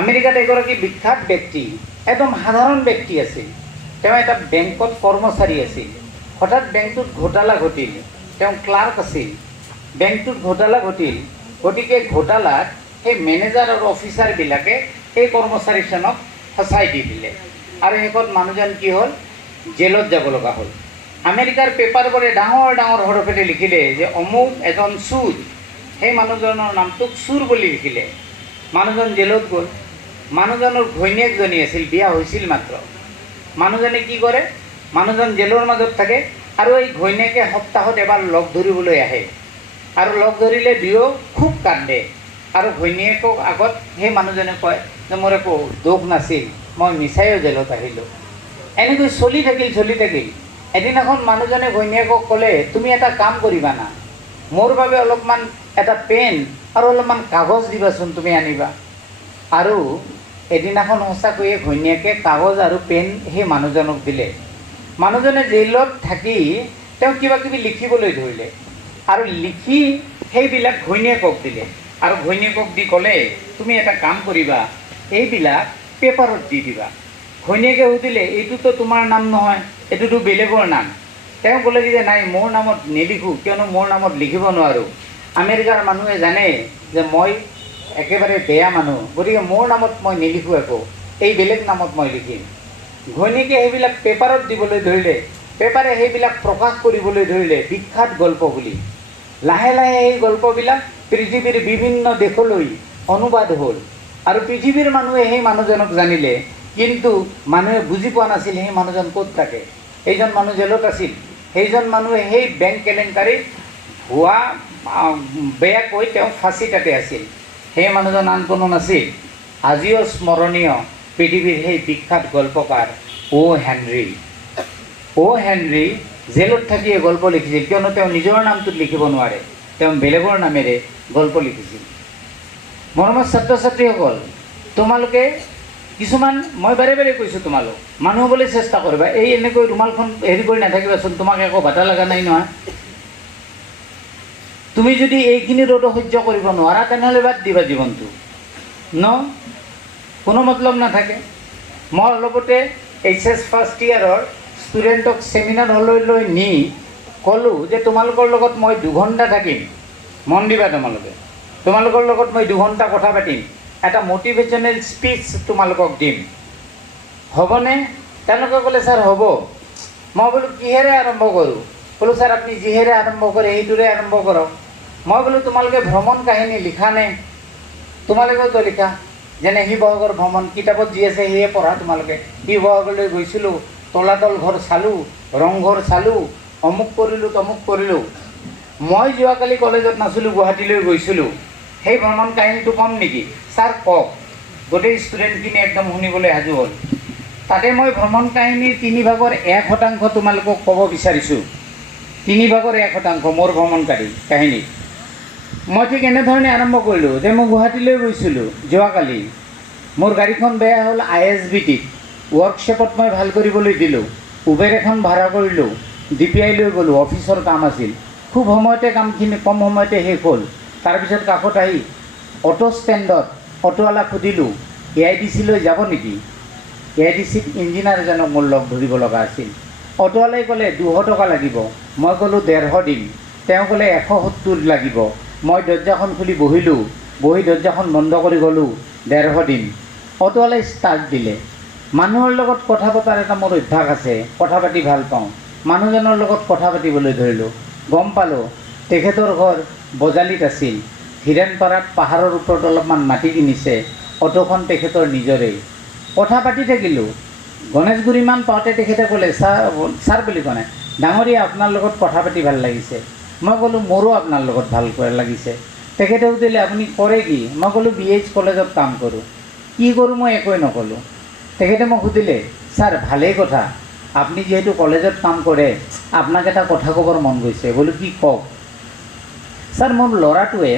আমেৰিকাত এগৰাকী বিখ্যাত ব্যক্তি, একদম সাধাৰণ ব্যক্তি আছিল। তেওঁ এটা বেংকত কৰ্মচাৰী আছিল। হঠাৎ বেংকটোত ঘোটালা ঘটিল। তেওঁ ক্লাৰ্ক আছিল। বেংকটোত ঘোটালা ঘটিল, গতিকে ঘোটালাত সেই মেনেজাৰ আৰু অফিচাৰবিলাকে সেই কৰ্মচাৰীজনক ফচাই দি দিলে আৰু শেষত মানুহজন কি হ'ল, জেলত যাব লগা হ'ল। আমেৰিকাৰ পেপাৰবোৰে ডাঙৰ ডাঙৰ হৰফেৰে লিখিলে যে অমুক এজন চুৰ, সেই মানুহজনৰ নামটোক চুৰ বুলি লিখিলে। মানুহজন জেলত গ'ল। মানুহজনৰ ঘৈণীয়েকজনী আছিল, বিয়া হৈছিল মাত্ৰ। মানুহজনে কি কৰে, মানুহজন জেলৰ মাজত থাকে আৰু এই ঘৈণীয়েকে সপ্তাহত এবাৰ লগ ধৰিবলৈ আহে আৰু লগ ধৰিলে দুয়ো খুব কান্দে আৰু ঘৈণীয়েকক আগত সেই মানুহজনে কয় যে মোৰ একো দোষ নাছিল, মই মিছাইও জেলত আহিলোঁ। এনেকৈ চলি থাকিল। এদিনাখন মানুহজনে ঘৈণীয়েকক ক'লে, তুমি এটা কাম কৰিবা না, মোৰ বাবে অলপমান এটা পেন আৰু অলপমান কাগজ দিবাচোন, তুমি আনিবা। আৰু এদিনাখন সঁচাকৈয়ে ঘৈণীয়েকে কাগজ আৰু পেন সেই মানুহজনক দিলে। মানুহজনে জেলত থাকি তেওঁ কিবা কিবি লিখিবলৈ ধৰিলে আৰু লিখি সেইবিলাক ঘৈণীয়েকক দিলে আৰু ঘৈণীয়েকক দি ক'লে, তুমি এটা কাম কৰিবা, এইবিলাক পেপাৰত দি দিবা। ঘৈণীয়েকে সুধিলে, এইটোতো তোমাৰ নাম নহয়, এইটোতো বেলেগৰ নাম। তেওঁ ক'লে যে নাই, মোৰ নামত নিলিখোঁ, কিয়নো মোৰ নামত লিখিব নোৱাৰোঁ। আমেৰিকাৰ মানুহে জানে যে মই একেবাৰে বেয়া মানুহ, গতিকে মোৰ নামত মই নিলিখোঁ একো, এই বেলেগ নামত মই লিখিম। ঘৈণীয়েকে সেইবিলাক পেপাৰত দিবলৈ ধৰিলে। পেপাৰে সেইবিলাক প্ৰকাশ কৰিবলৈ ধৰিলে বিখ্যাত গল্প বুলি। লাহে লাহে এই গল্পবিলাক পৃথিৱীৰ বিভিন্ন দেশলৈ অনুবাদ হ'ল আৰু পৃথিৱীৰ মানুহে সেই মানুহজনক জানিলে। কিন্তু মানুহে বুজি পোৱা নাছিল সেই মানুহজন ক'ত থাকে। সেইজন মানুহ জেলত আছিল। সেইজন মানুহে সেই বেংক কেলেংকাৰীত ভুৱা বেয়াকৈ তেওঁ ফাঁচি কাটি আছিল। সেই মানুহজন আন কোনো নাছিল, আজিও স্মৰণীয় পৃথিৱীৰ সেই বিখ্যাত গল্পকাৰ হেনৰী। হেনৰী জেলত থাকিয়ে গল্প লিখিছিল, কিয়নো তেওঁ নিজৰ নামটোত লিখিব নোৱাৰে, তেওঁ বেলেগৰ নামেৰে গল্প লিখিছিল। মৰমৰ ছাত্ৰ ছাত্ৰীসকল, তোমালোকে কিছুমান, মই বাৰে বাৰে কৈছোঁ, তোমালোক মানুহ হ'বলৈ চেষ্টা কৰিবা। এই এনেকৈ ৰুমালখন হেৰি কৰি নাথাকিবাচোন, তোমাক একো ভাতা লগা নাই নহয়। তুমি যদি এইখিনি ৰ'দ সহ্য কৰিব নোৱাৰা, তেনেহ'লে বাদ দিবা জীৱনটো, কোনো মতলব নাথাকে। মই অলপতে HS ফাৰ্ষ্ট ইয়াৰৰ ষ্টুডেণ্টক চেমিনাৰ হললৈ নি ক'লোঁ যে তোমালোকৰ লগত মই 2 ঘণ্টা থাকিম, মন দিবা তোমালোকে। তোমালোকৰ লগত মই 2 ঘণ্টা কথা পাতিম, এটা মটিভেশ্যনেল স্পীচ তোমালোকক দিম, হ'বনে? তেওঁলোকে ক'লে, ছাৰ হ'ব। মই বোলো কিহেৰে আৰম্ভ কৰোঁ? বোলো ছাৰ আপুনি যিহেৰে আৰম্ভ কৰে সেইটোৰে আৰম্ভ কৰক। মই বোলো তোমালোকে ভ্ৰমণ কাহিনী লিখানে? তোমালোকেওতো লিখা, যেনে শিৱসাগৰ ভ্ৰমণ, কিতাপত যি আছে সেয়ে পঢ়া তোমালোকে। শিৱসাগৰলৈ গৈছিলোঁ, তলাতল ঘৰ চালোঁ, ৰংঘৰ চালোঁ, অমুক কৰিলোঁ তমুক কৰিলোঁ। মই যোৱাকালি কলেজত নাছিলোঁ, গুৱাহাটীলৈ গৈছিলোঁ, সেই ভ্ৰমণ কাহিনীটো ক'ম নেকি? ছাৰ কওক। গোটেই ষ্টুডেণ্টখিনি একদম শুনিবলৈ সাজু হ'ল। তাতে মই ভ্ৰমণ কাহিনীৰ 3 ভাগৰ 1% তোমালোকক ক'ব বিচাৰিছোঁ। 3 ভাগৰ 1% মোৰ ভ্ৰমণ কাহিনী। মই ঠিক এনেধৰণে আৰম্ভ কৰিলোঁ যে মই গুৱাহাটীলৈ গৈছিলোঁ যোৱাকালি। মোৰ গাড়ীখন বেয়া হ'ল ISBTত, ৱৰ্কশ্বপত মই ভাল কৰিবলৈ দিলোঁ। উবেৰ এখন ভাড়া কৰিলোঁ, DPI লৈ গ'লোঁ, অফিচৰ কাম আছিল। খুব সময়তে কামখিনি কম সময়তে শেষ হ'ল। তাৰপিছত কাষত আহি অটো ষ্টেণ্ডত অটোৱালাক সুধিলোঁ, AITC লৈ যাব নেকি? AITCত ইঞ্জিনিয়াৰ এজনক মোৰ লগ ধৰিব লগা আছিল। অটোৱালাই ক'লে 200 টকা লাগিব। মই ক'লোঁ 150 দিম। তেওঁ ক'লে 170 লাগিব। মই দৰ্জাখন খুলি বহিলোঁ, বহি দৰ্জাখন বন্ধ কৰি গ'লোঁ, 150 দিম। অটোৱালাই ষ্টাৰ্ট দিলে। মানুহৰ লগত কথা পতাৰ এটা মোৰ অভ্যাস আছে, কথা পাতি ভাল পাওঁ। মানুহজনৰ লগত কথা পাতিবলৈ ধৰিলোঁ। গম পালোঁ তেখেতৰ ঘৰ বজালিত আছিল। হিৰেণপাৰাত পাহাৰৰ ওপৰত অলপমান মাটি কিনিছে। অটোখন তেখেতৰ নিজৰেই। কথা পাতি থাকিলোঁ। গণেশগুৰিমান পাওঁতে তেখেতে ক'লে, ছাৰ বুলি কোৱা নাই, ডাঙৰীয়া আপোনাৰ লগত কথা পাতি ভাল লাগিছে। মই ক'লোঁ মোৰো আপোনাৰ লগত ভাল লাগিছে। তেখেতে সুধিলে আপুনি কৰে কি? মই ক'লোঁ BH কলেজত কাম কৰোঁ। কি কৰোঁ মই একোৱে নক'লোঁ। তেখেতে মোক সুধিলে, ছাৰ ভালেই কথা, আপুনি যিহেতু কলেজত কাম কৰে আপোনাক এটা কথা ক'বৰ মন গৈছে। বোলো কি কওক। ছাৰ মোৰ ল'ৰাটোৱে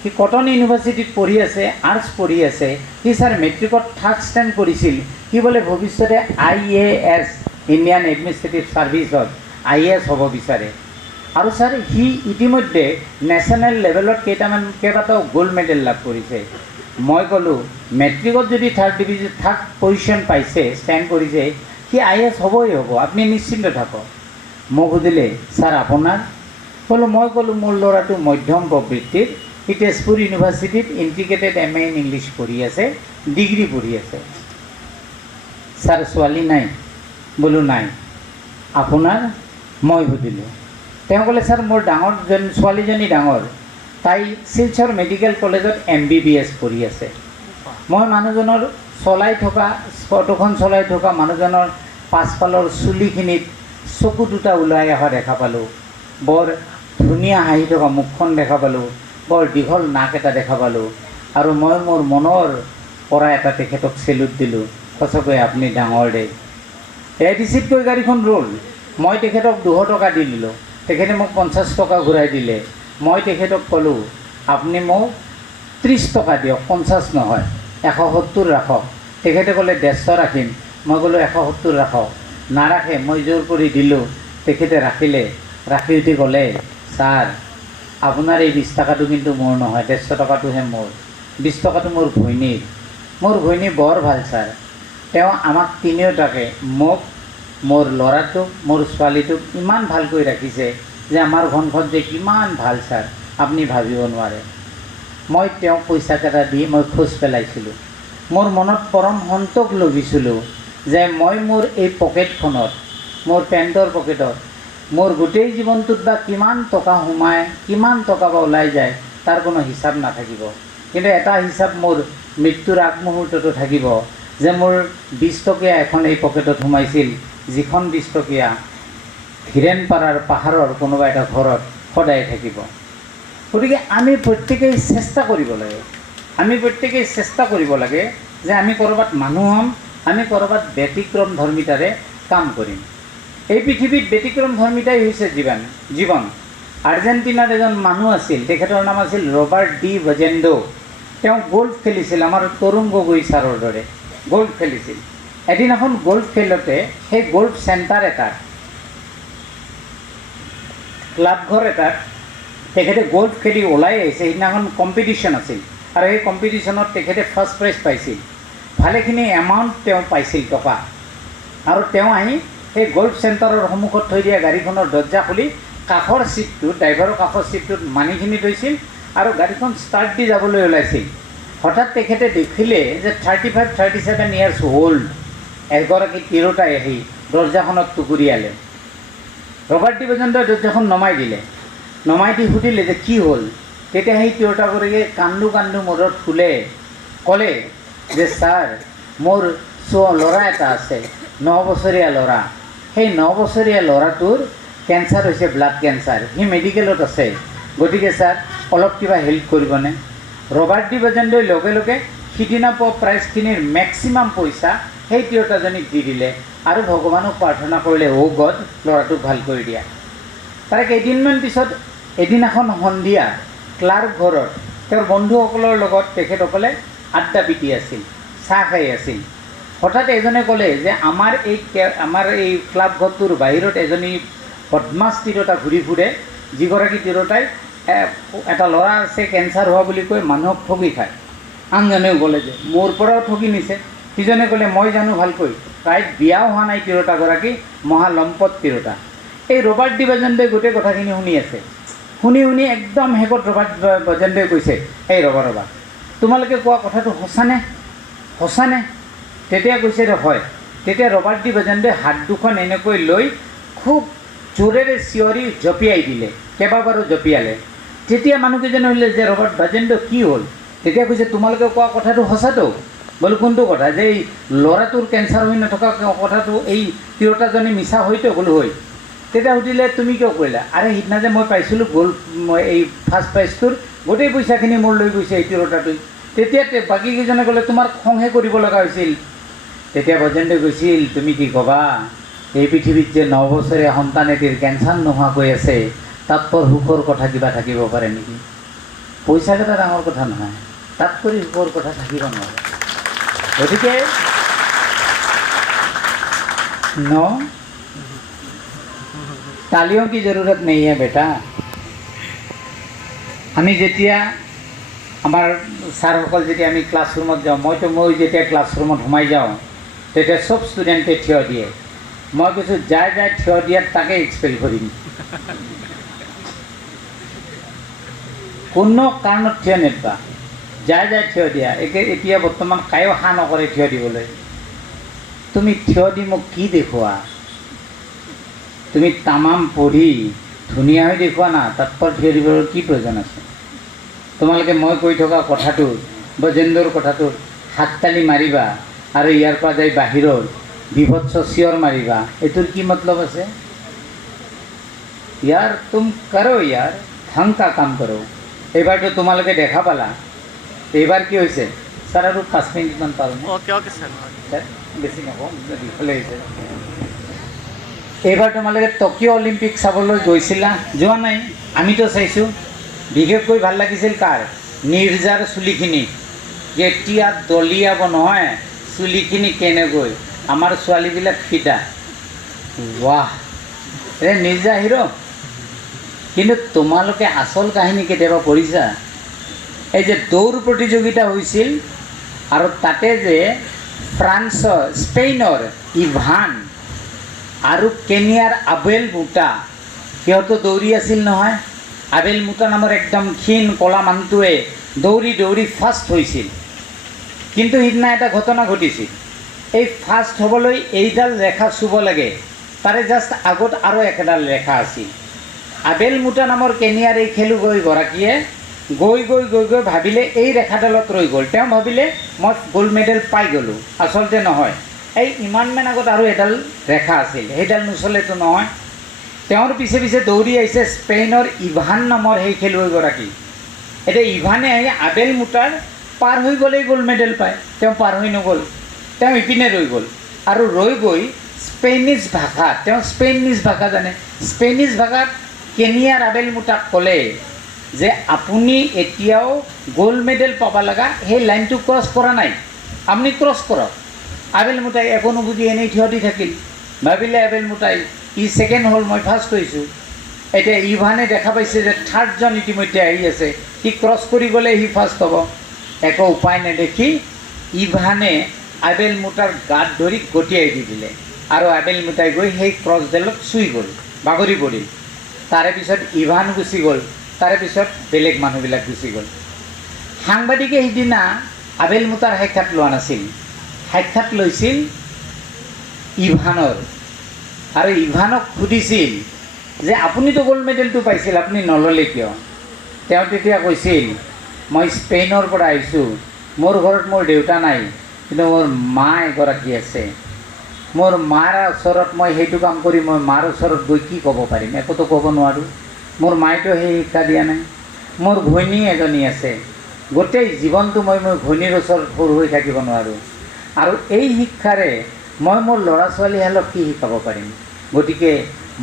সি কটন ইউনিভাৰ্চিটিত পঢ়ি আছে, আৰ্টছ পঢ়ি আছে। সি ছাৰ মেট্ৰিকত 3rd ষ্টেণ্ড কৰিছিল। সি বোলে ভৱিষ্যতে IAS ইণ্ডিয়ান এডমিনিষ্ট্ৰেটিভ ছাৰ্ভিচত IAS হ'ব বিচাৰে। আৰু ছাৰ সি ইতিমধ্যে নেশ্যনেল লেভেলত কেইবাটাও গ'ল্ড মেডেল লাভ কৰিছে। মই ক'লোঁ মেট্ৰিকত যদি 3rd পজিশ্যন পাইছে, ষ্টেণ্ড কৰিছে, সি IAS হ'বই হ'ব, আপুনি নিশ্চিন্ত থাকক। মোক সুধিলে ছাৰ আপোনাৰ? মই ক'লোঁ মোৰ ল'ৰাটো মধ্যম প্ৰবৃত্তিৰ। সি তেজপুৰ ইউনিভাৰ্চিটিত ইণ্টিগ্ৰেটেড MA ইন ইংলিছ পঢ়ি আছে, ডিগ্ৰী পঢ়ি আছে। ছাৰ ছোৱালী নাই? বোলো নাই। আপোনাৰ? মই সুধিলোঁ। তেওঁ ক'লে ছাৰ মোৰ ছোৱালীজনী ডাঙৰ, তাই শিলচৰ মেডিকেল কলেজত MBBS পঢ়ি আছে। মই মানুহজনৰ অটোখন চলাই থকা মানুহজনৰ পাছফালৰ চুলিখিনিত চকু দুটা ওলাই অহা দেখা পালোঁ। বৰ ধুনীয়া হাঁহি থকা মুখখন দেখা পালোঁ। বৰ দীঘল নাক এটা দেখা পালোঁ। আৰু মই মোৰ মনৰ পৰা এটা তেখেতক চেলুট দিলোঁ। সঁচাকৈ আপুনি ডাঙৰ দেই। ADCত গৈ গাড়ীখন ৰ'ল। মই তেখেতক 200 টকা দি দিলোঁ। তেখেতে মোক 50 টকা ঘূৰাই দিলে। মই তেখেতক ক'লোঁ আপুনি মোক 30 টকা দিয়ক, 50 নহয়, 170 ৰাখক। তেখেতে ক'লে 150 ৰাখিম। মই ক'লোঁ 170 ৰাখক। নাৰাখে, মই জোৰ কৰি দিলোঁ। তেখেতে ৰাখিলে। ৰাখি উঠি ক'লে ছাৰ আপোনাৰ এই 20 টকাটো কিন্তু মোৰ নহয়, 150 টকাটোহে মোৰ। 20 টকাটো মোৰ ঘৈণীৰ। মোৰ ঘৈণী বৰ ভাল ছাৰ। তেওঁ আমাক তিনিওটাকে, মোক, মোৰ ল'ৰাটোক, মোৰ ছোৱালীটোক ইমান ভালকৈ ৰাখিছে যে আমাৰ ঘৰখন যে কিমান ভাল ছাৰ আপুনি ভাবিব নোৱাৰে। মই তেওঁক পইচাকেইটা দি মই খোজ পেলাইছিলোঁ। মোৰ মনত পৰম সন্তোষ লভিছিলোঁ যে মই মোৰ এই পকেটখনত, মোৰ পেণ্টৰ পকেটত মোৰ গোটেই জীৱনটোত বা কিমান টকা সোমায়, কিমান টকা বা ওলাই যায় তাৰ কোনো হিচাপ নাথাকিব। কিন্তু এটা হিচাপ মোৰ মৃত্যুৰ আগমুহূৰ্ততো থাকিব যে মোৰ 20 টকীয়া এখন এই পকেটত সোমাইছিল, যিখন 20 টকীয়া হিৰেণপাৰাৰ পাহাৰৰ কোনোবা এটা ঘৰত সদায় থাকিব। গতিকে আমি প্ৰত্যেকেই চেষ্টা কৰিব লাগে। আমি প্ৰত্যেকেই চেষ্টা কৰিব লাগে যে আমি ক'ৰবাত মানুহ হ'ম, আমি ক'ৰবাত ব্যতিক্ৰম ধৰ্মিতাৰে কাম কৰিম। এই পৃথিৱীত ব্যতিক্ৰম ধৰ্মিতাই হৈছে জীৱন। আৰ্জেণ্টিনাৰ এজন মানুহ আছিল, তেখেতৰ নাম আছিল ৰবাৰ্ট ডি ভজেণ্ডো। তেওঁ গল্ফ খেলিছিল, আমাৰ তৰুণ গগৈ ছাৰৰ দৰে গল্ফ খেলিছিল। এদিনাখন গল্ফ খেলোঁতে সেই গল্ফ চেণ্টাৰ এটাত, ক্লাবঘৰ এটাত তেখেতে গল্ফ খেলি ওলাই আহিছে। সেইদিনাখন কম্পিটিশ্যন আছিল আৰু সেই কম্পিটিশ্যনত তেখেতে ফাৰ্ষ্ট প্ৰাইজ পাইছিল। ভালেখিনি এমাউণ্ট তেওঁ পাইছিল টকা। আৰু তেওঁ আহি সেই গল্ফ চেণ্টাৰৰ সন্মুখত থৈ দিয়া গাড়ীখনৰ দৰ্জা খুলি কাষৰ ছিটটোত, ড্ৰাইভাৰৰ কাষৰ ছিটটোত মানিখিনি থৈছিল আৰু গাড়ীখন ষ্টাৰ্ট দি যাবলৈ ওলাইছিল। হঠাৎ তেখেতে দেখিলে যে 35-37 ইয়াৰ্ছ অ'ল্ড এগৰাকী তিৰোতাই আহি দৰ্জাখনত টুকুৰিয়ালে। ৰবাৰ্ট ডি ভজেণ্ডোই দৰ্জাখন নমাই দিলে। নমাই দি সুধিলে যে কি হ'ল। তেতিয়া সেই তিৰোতাগৰাকীয়ে কান্দো মূৰত ফুলে ক'লে যে ছাৰ মোৰ ল'ৰা এটা আছে, 9 বছৰীয়া ল'ৰা। সেই 9 বছৰীয়া ল'ৰাটোৰ কেঞ্চাৰ হৈছে, ব্লাড কেঞ্চাৰ। সি মেডিকেলত আছে। গতিকে ছাৰ অলপ কিবা হেল্প কৰিবনে? ৰবাৰ্ট ডি ভজেণ্ডোই লগে লগে সিদিনা পোৱা প্ৰাইজখিনিৰ মেক্সিমাম পইচা সেই তিৰোতাজনীক দি দিলে আৰু ভগৱানক প্ৰাৰ্থনা কৰিলে, অ' গড, ল'ৰাটোক ভাল কৰি দিয়া। তাৰে কেইদিনমান পিছত এদিনাখন সন্ধিয়া ক্লাৰ্ক ঘৰত তেওঁৰ বন্ধুসকলৰ লগত তেখেতসকলে আড্ডা পিটি আছিল, চাহ খাই আছিল। হঠাৎ এজনে ক'লে যে আমাৰ এই ক্লাব ঘৰটোৰ বাহিৰত এজনী বদমাছ তিৰোতা ঘূৰি ফুৰে, যিগৰাকী তিৰোতাই এটা ল'ৰা আছে কেঞ্চাৰ হোৱা বুলি কৈ মানুহক ঠগি খায়। আনজনেও ক'লে যে মোৰ পৰাও ঠগি নিছে। সিজনে ক'লে মই জানো ভালকৈ, তাইৰ বিয়াও হোৱা নাই তিৰোতাগৰাকী, মহালম্পট তিৰোতা। এই ৰবাৰ্ট ডি ভজেণ্ডোই গোটেই কথাখিনি শুনি আছে। শুনি একদম শেষত ৰবাৰ্ট ভজেণ্ডোই কৈছে, এই ৰবা, তোমালোকে কোৱা কথাটো সঁচানে? তেতিয়া কৈছে যে হয়। তেতিয়া ৰবাৰ্ট ডি ভজেণ্ডোই হাত দুখন এনেকৈ লৈ খুব জোৰেৰে চিঞৰি জঁপিয়াই দিলে, কেইবাবাৰো জঁপিয়ালে। তেতিয়া মানুহকেইজনে সুধিলে যে ৰবাৰ্ট বাজেন্দ্ৰ কি হ'ল? তেতিয়া কৈছে তোমালোকে কোৱা কথাটো সঁচাটো? বোলো কোনটো কথা? যে এই ল'ৰাটোৰ কেঞ্চাৰ হৈ নথকা কথাটো এই তিৰোতাজনী মিছা হয়তো? বোলো হয়। তেতিয়া সুধিলে তুমি কিয় কৰিলা? আৰে সিদিনা যে মই পাইছিলোঁ গ'ল্ড এই ফাৰ্ষ্ট প্ৰাইজটোৰ গোটেই পইচাখিনি মোৰ লৈ গৈছে এই তিৰোতাটোৱে। তেতিয়া বাকীকেইজনে ক'লে তোমাৰ খংহে কৰিব লগা হৈছিল। তেতিয়া বজেন্দ্ৰই কৈছিল তুমি কি ক'বা, এই পৃথিৱীত যে 9 বছৰীয়া সন্তান এটিৰ কেঞ্চাৰ নোহোৱাকৈ আছে, তাতকৈ সুখৰ কথা কিবা থাকিব পাৰে নেকি? পইচাকেইটা ডাঙৰ কথা নহয়, তাতকৈ সুখৰ কথা থাকিব নোৱাৰে। গতিকে तालियों की ज़रूरत नहीं है बेटा। আমি যেতিয়া আমাৰ ছাৰসকল যেতিয়া আমি ক্লাছৰুমত যাওঁ, মই যেতিয়া ক্লাছৰুমত সোমাই যাওঁ তেতিয়া চব ষ্টুডেণ্টে থিয় দিয়ে। মই কৈছোঁ যাই যাই থিয় দিয়াত তাকে এক্সপেল কৰিম। কোনো কাৰণত থিয় নেদবা, যাই যাই থিয় দিয়া। এতিয়া বৰ্তমান কায়ো হা নকৰে থিয় দিবলৈ। তুমি থিয় দি মোক কি দেখুওৱা? তুমি তামাম পঢ়ি ধুনীয়া হৈ দেখুওৱা না, তাতকৈ থিয় দিবলৈ কি প্ৰয়োজন আছে? তোমালোকে মই কৈ থকা কথাটো, বজেন্দ্ৰৰ কথাটো হাততালি মাৰিবা আৰু ইয়াৰ পৰা যাই বাহিৰৰ বিভৎস চিঞৰ মাৰিবা, এইটোৰ কি মতলব আছে? ইয়াৰ তুম কৰো, ইয়াৰ ঢং কা কাম কৰো। এইবাৰতো তোমালোকে দেখা পালা। এইবাৰ কি হৈছে ছাৰ? আৰু 5 মিনিটমান পাৰোঁ। ওকে ছাৰ, বেছি নকওঁ, দীঘলে হৈছে। এইবাৰ তোমালোকে টকিঅ' অলিম্পিক চাবলৈ গৈছিলা? যোৱা নাই? আমিতো চাইছোঁ। বিশেষকৈ ভাল লাগিছিল কাৰ? নীৰজাৰ চুলিখিনি যেতিয়া দলিয়াব নহয়, চুলিখিনি কেনেকৈ আমাৰ ছোৱালীবিলাক ফিটা। ৱাহ, এই নীৰজা হিৰো। কিন্তু তোমালোকে আচল কাহিনী কেতিয়াবা পঢ়িছা? এই যে দৌৰ প্ৰতিযোগিতা হৈছিল আৰু তাতে যে স্পেইনৰ ইভান আৰু কেনিয়াৰ আবেল মুটা সিহঁতো দৌৰি আছিল নহয়। আবেল মুটা নামৰ একদম ক্ষীণ ক'লা মানুহটোৱে দৌৰি দৌৰি ফাৰ্ষ্ট হৈছিল। কিন্তু সিদিনা এটা ঘটনা ঘটিছিল। এই ফাৰ্ষ্ট হ'বলৈ এইডাল ৰেখা চুব লাগে, তাৰে জাষ্ট আগত আৰু একেডাল ৰেখা আছিল। আবেল মুটা নামৰ কেনিয়াৰ এই খেলুৱৈগৰাকীয়ে গৈ গৈ গৈ গৈ ভাবিলে এই ৰেখাডালত ৰৈ গ'ল। তেওঁ ভাবিলে মই গ'ল্ড মেডেল পাই গ'লোঁ। আচলতে নহয়, এই ইমানমান আগত আৰু এডাল ৰেখা আছিল, সেইডাল নচলেতো নহয়। তেওঁৰ পিছে পিছে দৌৰি আহিছে স্পেইনৰ ইভান নামৰ সেই খেলুৱৈগৰাকী। এতিয়া ইভানে আহি আবেল মুটাৰ পাৰ হৈ গ'লেই গ'ল্ড মেডেল পায়। তেওঁ পাৰ হৈ নগ'ল, তেওঁ ইপিনে ৰৈ গ'ল। আৰু ৰৈ গৈ স্পেইনিছ ভাষাত, তেওঁ স্পেইনিছ ভাষা জানে, স্পেইনিছ ভাষাত কেনিয়াৰ আবেল মুটাক ক'লে যে আপুনি এতিয়াও গ'ল্ড মেডেল পাব লগা সেই লাইনটো ক্ৰছ কৰা নাই, আপুনি ক্ৰছ কৰক। আবেল মুটাই একো নুবুজি এনেই থিয় দি থাকিল। ভাবিলে আবেল মুটাই ই ছেকেণ্ড হ'ল, মই ফাৰ্ষ্ট হৈছোঁ। এতিয়া ইভানে দেখা পাইছে যে থাৰ্ডজন ইতিমধ্যে আহি আছে, সি ক্ৰছ কৰি গ'লে সি ফাৰ্ষ্ট হ'ব। একো উপায় নেদেখি ইভানে আবেল মুটাৰ গাত ধৰি গটিয়াই দি দিলে আৰু আবেল মুটাই গৈ সেই ক্ৰছডালত চুই গ'ল, বাগৰি পৰিল। তাৰে পিছত ইভান গুচি গ'ল, তাৰে পিছত বেলেগ মানুহবিলাক গুচি গ'ল। সাংবাদিকে সিদিনা আবেল মুটাৰ সাক্ষাৎ লোৱা নাছিল, সাক্ষাৎ লৈছিল ইভানৰ। আৰু ইভানক সুধিছিল যে আপুনিতো গ'ল্ড মেডেলটো পাইছিল, আপুনি নল'লে কিয়? তেওঁ তেতিয়া কৈছিল মই স্পেইনৰ পৰা আহিছোঁ, মোৰ ঘৰত মোৰ দেউতা নাই, কিন্তু মোৰ মা এগৰাকী আছে। মোৰ মাৰ ওচৰত মই সেইটো কাম কৰি মই মাৰ ওচৰত গৈ কি ক'ব পাৰিম? একোতো ক'ব নোৱাৰোঁ। মোৰ মায়েতো সেই শিক্ষা দিয়া নাই। মোৰ ঘৈণী এজনী আছে, গোটেই জীৱনটো মই মোৰ ঘৈণীৰ ওচৰত সৰু হৈ থাকিব নোৱাৰোঁ। আৰু এই শিক্ষাৰে মই মোৰ ল'ৰা ছোৱালীহালক কি শিকাব পাৰিম? গতিকে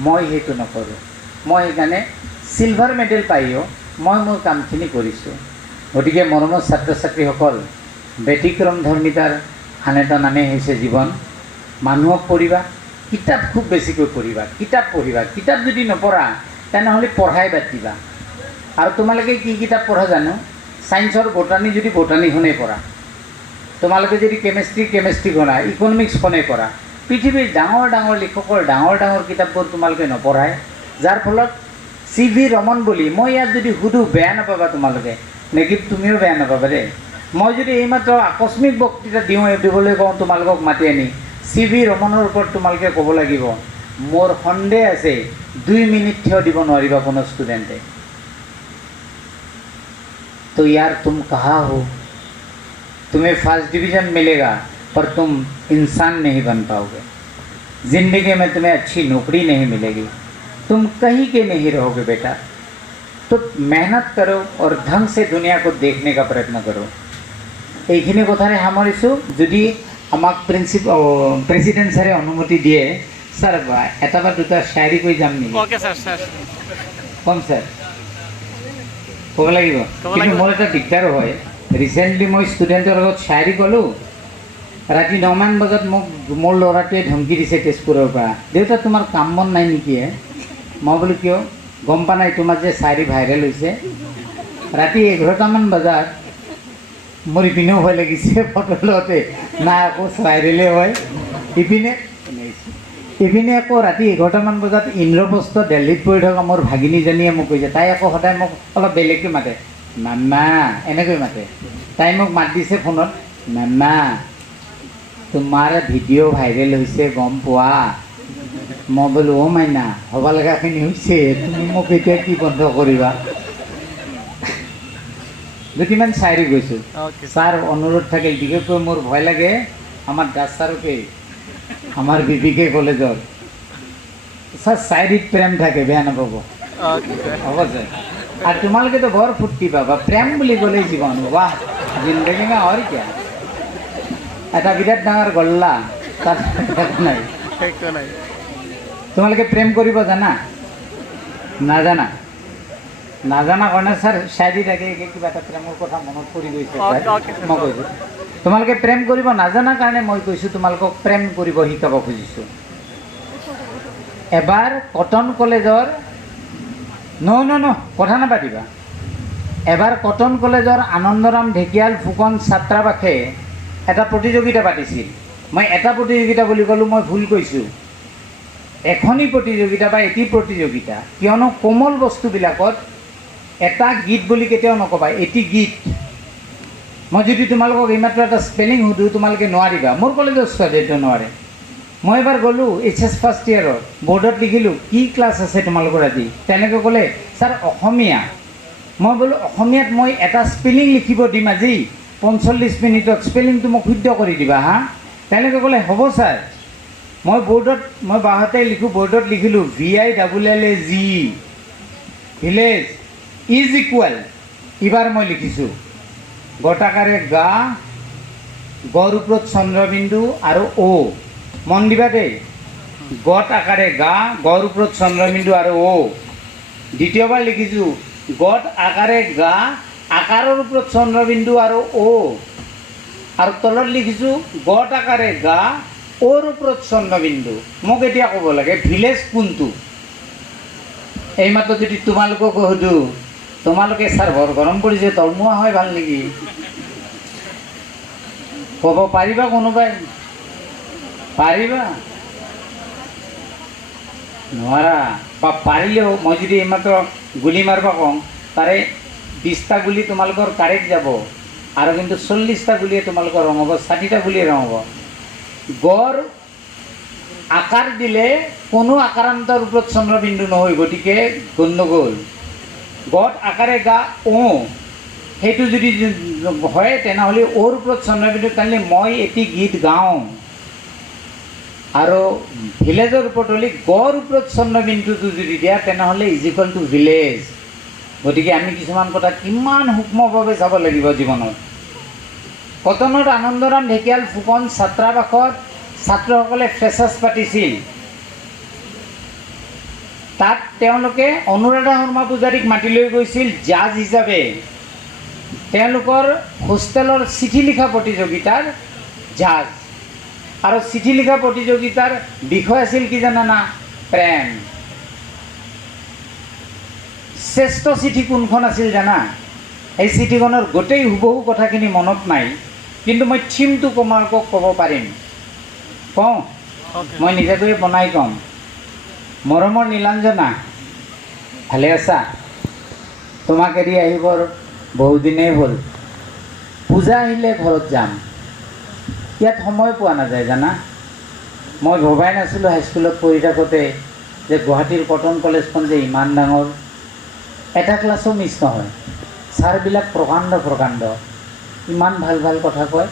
মই সেইটো নকৰোঁ। মই সেইকাৰণে চিলভাৰ মেডেল পায়ো মই মোৰ কামখিনি কৰিছোঁ। গতিকে মৰমৰ ছাত্ৰ ছাত্ৰীসকল, ব্যতিক্ৰম ধৰ্মিতাৰ আন এটা নামেই হৈছে জীৱন। মানুহক পঢ়িবা, কিতাপ খুব বেছিকৈ পঢ়িবা, কিতাপ পঢ়িবা। কিতাপ যদি নপঢ়া তেনেহ'লে পঢ়াই বাদ দিবা। আৰু তোমালোকে কি কিতাপ পঢ়া জানো? ছায়েন্সৰ বটানী যদি বটানীখনেই পঢ়া, তোমালোকে যদি কেমেষ্ট্ৰিখনে, ইকনমিক্সখনেই পঢ়া, পৃথিৱীৰ ডাঙৰ ডাঙৰ লিখকৰ ডাঙৰ ডাঙৰ কিতাপবোৰ তোমালোকে নপঢ়াই, যাৰ ফলত CV ৰমন বুলি মই ইয়াত যদি সুধোঁ বেয়া নাপাবা তোমালোকে, নেকি? তুমিও বেয়া নাপাবা দেই। মই যদি এইমাত্ৰ আকস্মিক বক্তৃতা দিবলৈ কওঁ তোমালোকক মাতি আনি CV ৰমনৰ ওপৰত তোমালোকে ক'ব লাগিব मोर सन्देह আছে 2 मिनिट थিয় দিব নোৱাৰিবা কোনো ষ্টুডেণ্টে। तो यार तुम कहाँ हो? तुम्हें फर्स्ट डिवीज़न मिलेगा पर तुम इंसान नहीं बन पाओगे। ज़िंदगी में तुम्हें अच्छी नौकरी नहीं मिलेगी, तुम कहीं के नहीं रहोगे बेटा। तो मेहनत करो और ढंग से दुनिया को देखने का प्रयत्न करो। এইখিনি কথাৰে সামৰিছোঁ। যদি আমাক প্ৰেচিডেণ্ট ছাৰে অনুমতি দিয়ে, ছাৰ এটা বা দুটা শায়ৰী কৈ যাম নেকি? ওকে স্যাৰ স্যাৰ কম ছাৰ ক'ব লাগিব। কিন্তু মোৰ এটা দিগদাৰ হয়, ৰিচেণ্টলি মই ষ্টুডেণ্টৰ লগত শায়ৰী ক'লোঁ, ৰাতি 9 মান বজাত মোক মোৰ ল'ৰাটোৱে ধমকি দিছে তেজপুৰৰ পৰা, দেউতা তোমাৰ কাম বন নাই নেকি? মই বোলো কিয়? গম পা নাই তোমাৰ যে শায়ৰী ভাইৰেল হৈছে? ৰাতি 11টামান বজাত মোৰ ইপিনেও ভয় লাগিছে ফটো লওঁতে, নাই আকৌ ভাইৰেলে হয়। ইপিনে আকৌ ৰাতি 11টামান বজাত ইন্দ্ৰপ্ৰস্থ দিল্লীত পৰি থকা মোৰ ভাগিনীজনীয়ে মোক কৈছে, তাই আকৌ সদায় মোক অলপ বেলেগকৈ মাতে, মামা এনেকৈ মাতে। তাই মোক মাত দিছে ফোনত, মামা তোমাৰ ভিডিঅ' ভাইৰেল হৈছে গম পোৱা? মই বোলো অ' মাইনা, হ'ব লগাখিনি হৈছে, তুমি মোক এতিয়া কি বন্ধ কৰিবা? দুটিমান শায়ৰী গৈছোঁ। ছাৰ অনুৰোধ থাকিল, বিশেষকৈ মোৰ ভয় লাগে আমাৰ দাস ছাৰকে, আমাৰ বিপিকে কলেজৰ। ছাৰ শায়ৰীত প্ৰেম থাকে, বেয়া নাপাব, হ'ব ছাৰ। আৰু তোমালোকেতো বৰ ফূৰ্তি পাবা, প্ৰেম বুলি ক'লে জীৱন, বাহ জিন্দগী মে আৰু কিয়া। এটা বিৰাট ডাঙৰ গল্লা, তাত নাই। তোমালোকে প্ৰেম কৰিব জানা? নাজানা? নাজানা কাৰণে ছাৰ শায়ৰী থাকে, কিবা এটা প্ৰেমৰ কথা মনত পৰি গৈছে। মই কৈছোঁ তোমালোকে প্ৰেম কৰিব নাজানা কাৰণে মই কৈছোঁ তোমালোকক প্ৰেম কৰিব শিকাব খুজিছোঁ। এবাৰ কটন কলেজৰ কথা নাপাতিবা। এবাৰ কটন কলেজৰ আনন্দৰাম ঢেকিয়াল ফুকন ছাত্ৰাবাসে এটা প্ৰতিযোগিতা পাতিছিল। মই এটা প্ৰতিযোগিতা বুলি ক'লোঁ, মই ভুল কৈছোঁ। এখনি প্ৰতিযোগিতা বা এটি প্ৰতিযোগিতা, কিয়নো কোমল বস্তুবিলাকত এটা গীত বুলি কেতিয়াও নক'বা, এটি গীত। মই যদি তোমালোকক এইমাত্ৰ এটা স্পেলিং সুধোঁ, তোমালোকে নোৱাৰিবা। মোৰ কলেজৰ ষ্টুডেণ্টে নোৱাৰে। মই এবাৰ গ'লোঁ HS ফাৰ্ষ্ট ইয়েৰত, বৰ্ডত লিখিলোঁ কি ক্লাছ আছে তোমালোকৰ আজি? তেনেকৈ ক'লে ছাৰ অসমীয়া। মই বোলো অসমীয়াত মই এটা স্পেলিং লিখিব দিম আজি 45 মিনিটত, স্পেলিংটো মোক শুদ্ধ কৰি দিবা হা। তেনেকৈ ক'লে হ'ব ছাৰ। মই বাহঁতে লিখোঁ, বৰ্ডত লিখিলোঁ VILLAG ভিলেজ ইজ ইকুৱেল। এইবাৰ মই লিখিছোঁ গটাকাৰে গা, গড় ওপৰত চন্দ্ৰবিন্দু আৰু অ। মন দিবা দেই, গট আকাৰে গা, গড় ওপৰত চন্দ্ৰবিন্দু আৰু অ। দ্বিতীয়বাৰ লিখিছোঁ গট আকাৰে গা, আকাৰৰ ওপৰত চন্দ্ৰবিন্দু আৰু অ। আৰু তলত লিখিছোঁ গট আকাৰে গা, অ'ৰ ওপৰত চন্দ্ৰবিন্দু। মোক এতিয়া ক'ব লাগে ভিলেজ কোনটো? এইমাত্ৰ যদি তোমালোকক সুধোঁ, তোমালোকে ছাৰ বৰ গৰম পৰিছে, তলমুৱা হয় ভাল নেকি? ক'ব পাৰিবা কোনোবাই? পাৰিবা? নোৱাৰা। বা পাৰিলেও মই যদি এইমাত্ৰ গুলি মাৰিব কওঁ, তাৰে 20টা গুলি তোমালোকৰ কাৰেক্ট যাব, আৰু কিন্তু 40টা গুলিয়ে তোমালোকৰ ৰং হ'ব, 60টা গুলিয়ে ৰং হ'ব। গড় আকাৰ দিলে কোনো আকাৰান্তৰ ওপৰত চন্দ্ৰবিন্দু নহয়, গতিকে গণ্ডগোল। গট আকাৰে গা ও, সেইটো যদি হয় তেনেহ'লে অ'ৰ ওপৰত চন্দ্ৰবিন্দু টানিলে মই এটি গীত গাওঁ। আৰু ভিলেজৰ ওপৰত হ'লে গড় ওপৰত চন্দ্ৰবিন্দুটো যদি দিয়া তেনেহ'লে ইজ ইকুৱেল টু ভিলেজ। গতিকে আমি কিছুমান কথা কিমান সূক্ষ্মভাৱে চাব লাগিব জীৱনত। কটনত আনন্দৰাম ঢেকিয়াল ফুকন ছাত্ৰাবাসত ছাত্ৰসকলে ফ্ৰেছাৰ্ছ পাতিছিল। তাত তেওঁলোকে অনুৰাধা শৰ্মা পূজাৰীক মাতি লৈ গৈছিল জাজ হিচাপে। তেওঁলোকৰ হোষ্টেলৰ চিঠি লিখা প্ৰতিযোগিতাৰ জাজ। আৰু চিঠি লিখা প্ৰতিযোগিতাৰ বিষয় আছিল কি জানানা? প্ৰেম। শ্ৰেষ্ঠ চিঠি কোনখন আছিল জানা? এই চিঠিখনৰ গোটেই হুবহু কথাখিনি মনত নাই, কিন্তু মই থিমটো তোমালোকক ক'ব পাৰিম। কওঁ, মই নিজাকৈ বনাই ক'ম। মৰমৰ নীলাঞ্জনা, ভালে আছা? তোমাক এৰি আহিবৰ বহুদিনেই হ'ল। পূজা আহিলে ঘৰত যাম। ইয়াত সময় পোৱা নাযায় জানা। মই ভবাই নাছিলোঁ হাইস্কুলত পঢ়ি থাকোঁতে যে গুৱাহাটীৰ কটন কলেজখন যে ইমান ডাঙৰ, এটা ক্লাছো মিছ নহয়। ছাৰবিলাক প্ৰকাণ্ড প্ৰকাণ্ড, ইমান ভাল ভাল কথা কয়।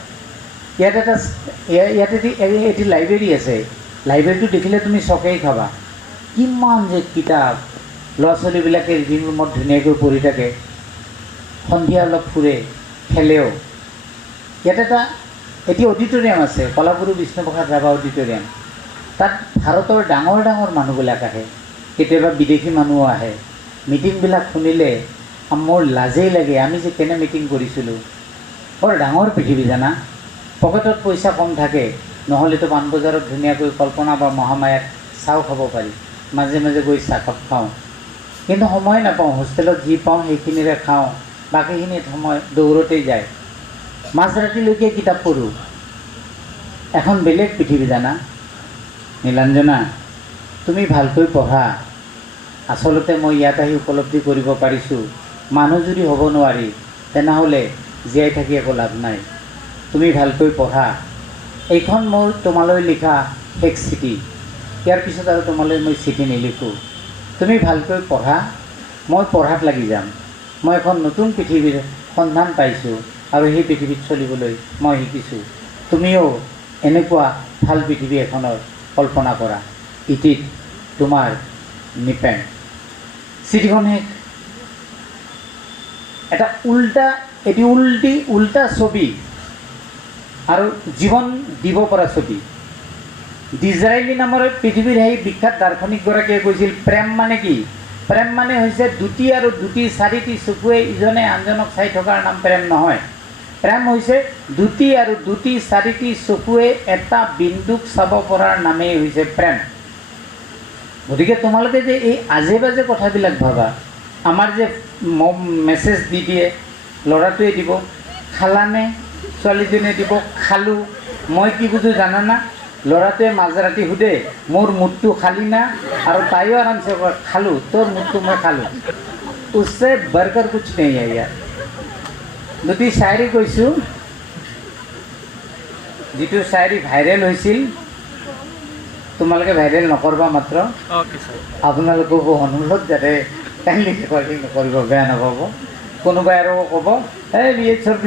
ইয়াতে এটি লাইব্ৰেৰী আছে, লাইব্ৰেৰীটো দেখিলে তুমি চকেই খাবা। কিমান যে কিতাপ, ল'ৰা ছোৱালীবিলাকে ৰিডিং ৰুমত ধুনীয়াকৈ পঢ়ি থাকে, সন্ধিয়া অলপ ফুৰে, খেলেও। ইয়াতে এটি অডিটৰিয়াম আছে, কলাগুৰু বিষ্ণুপ্ৰসাদ ৰাভা অডিটৰিয়াম। তাত ভাৰতৰ ডাঙৰ ডাঙৰ মানুহবিলাক আহে, কেতিয়াবা বিদেশী মানুহো আহে। মিটিংবিলাক শুনিলে মোৰ লাজেই লাগে, আমি যে কেনে মিটিং কৰিছিলোঁ। বৰ ডাঙৰ পৃথিৱী জানা। পকেটত পইচা কম থাকে, নহ'লেতো পাণবজাৰত ধুনীয়াকৈ কল্পনা বা মহামায়াত চাহ খাব পাৰি। মাজে মাজে গৈ চাহকাপ খাওঁ, কিন্তু সময় নাপাওঁ। হোষ্টেলত যি পাওঁ সেইখিনিৰে খাওঁ, বাকীখিনিত সময় দৌৰতেই যায়। মাজৰাতিলৈকে কিতাপ পঢ়োঁ। এখন বেলেগ পৃথিৱী জানা। নীলাঞ্জনা, তুমি ভালকৈ পঢ়া। আচলতে মই ইয়াত আহি উপলব্ধি কৰিব পাৰিছোঁ, মানুহ যদি হ'ব নোৱাৰি তেনেহ'লে জীয়াই থাকি একো লাভ নাই। তুমি ভালকৈ পঢ়া। এইখন মোৰ তোমালৈ লিখা শেষ চিঠি। ইয়াৰ পিছত আৰু তোমালৈ মই চিঠি নিলিখোঁ। তুমি ভালকৈ পঢ়া, মই পঢ়াত লাগি যাম। মই এখন নতুন পৃথিৱীৰ সন্ধান পাইছোঁ আৰু সেই পৃথিৱীত চলিবলৈ মই শিকিছোঁ। তুমিও এনেকুৱা ভাল পৃথিৱী এখনৰ কল্পনা কৰা। ইটিত তোমাৰ নিপেন। চিঠিখন শেষ। এটা উল্টা ছবি আৰু জীৱন দিব পৰা ছবি। ডিজৰাইলি নামৰ পৃথিৱীৰ সেই বিখ্যাত দাৰ্শনিকগৰাকীয়ে কৈছিল, প্ৰেম মানে কি? প্ৰেম মানে হৈছে দুটি আৰু দুটি চাৰিটি চকুৱে ইজনে আনজনক চাই থকাৰ নাম প্ৰেম নহয়। প্ৰেম হৈছে দুটি আৰু দুটি চাৰিটি চকুৱে এটা বিন্দুক চাব পৰাৰ নামেই হৈছে প্ৰেম। গতিকে তোমালোকে যে এই আজে বাজে কথাবিলাক ভাবা, আমাৰ যে মেছেজ দি দিয়ে, ল'ৰাটোৱে দিব খালানে, ছোৱালীজনীয়ে দিব খালোঁ। মই কি বুজোঁ জানানা? ল'ৰাটোৱে মাজৰাতি সোধে মোৰ মুডটো খালি না, আৰু তাইও আৰামছে কয় খালোঁ, তোৰ মুডটো মই খালোঁ। উচছে বৰকাৰ কুছ নেই है यार। দুটি শায়ৰী কৈছোঁ, যিটো শায়ৰী ভাইৰেল হৈছিল। তোমালোকে ভাইৰেল নকৰবা মাত্ৰ। আপোনালোককো অনুৰোধ, যাতে কাইণ্ডলি ৰেকৰ্ডিং নকৰিব, বেয়া নাপাব। কোনোবাই আৰু ক'ব এই BHৰ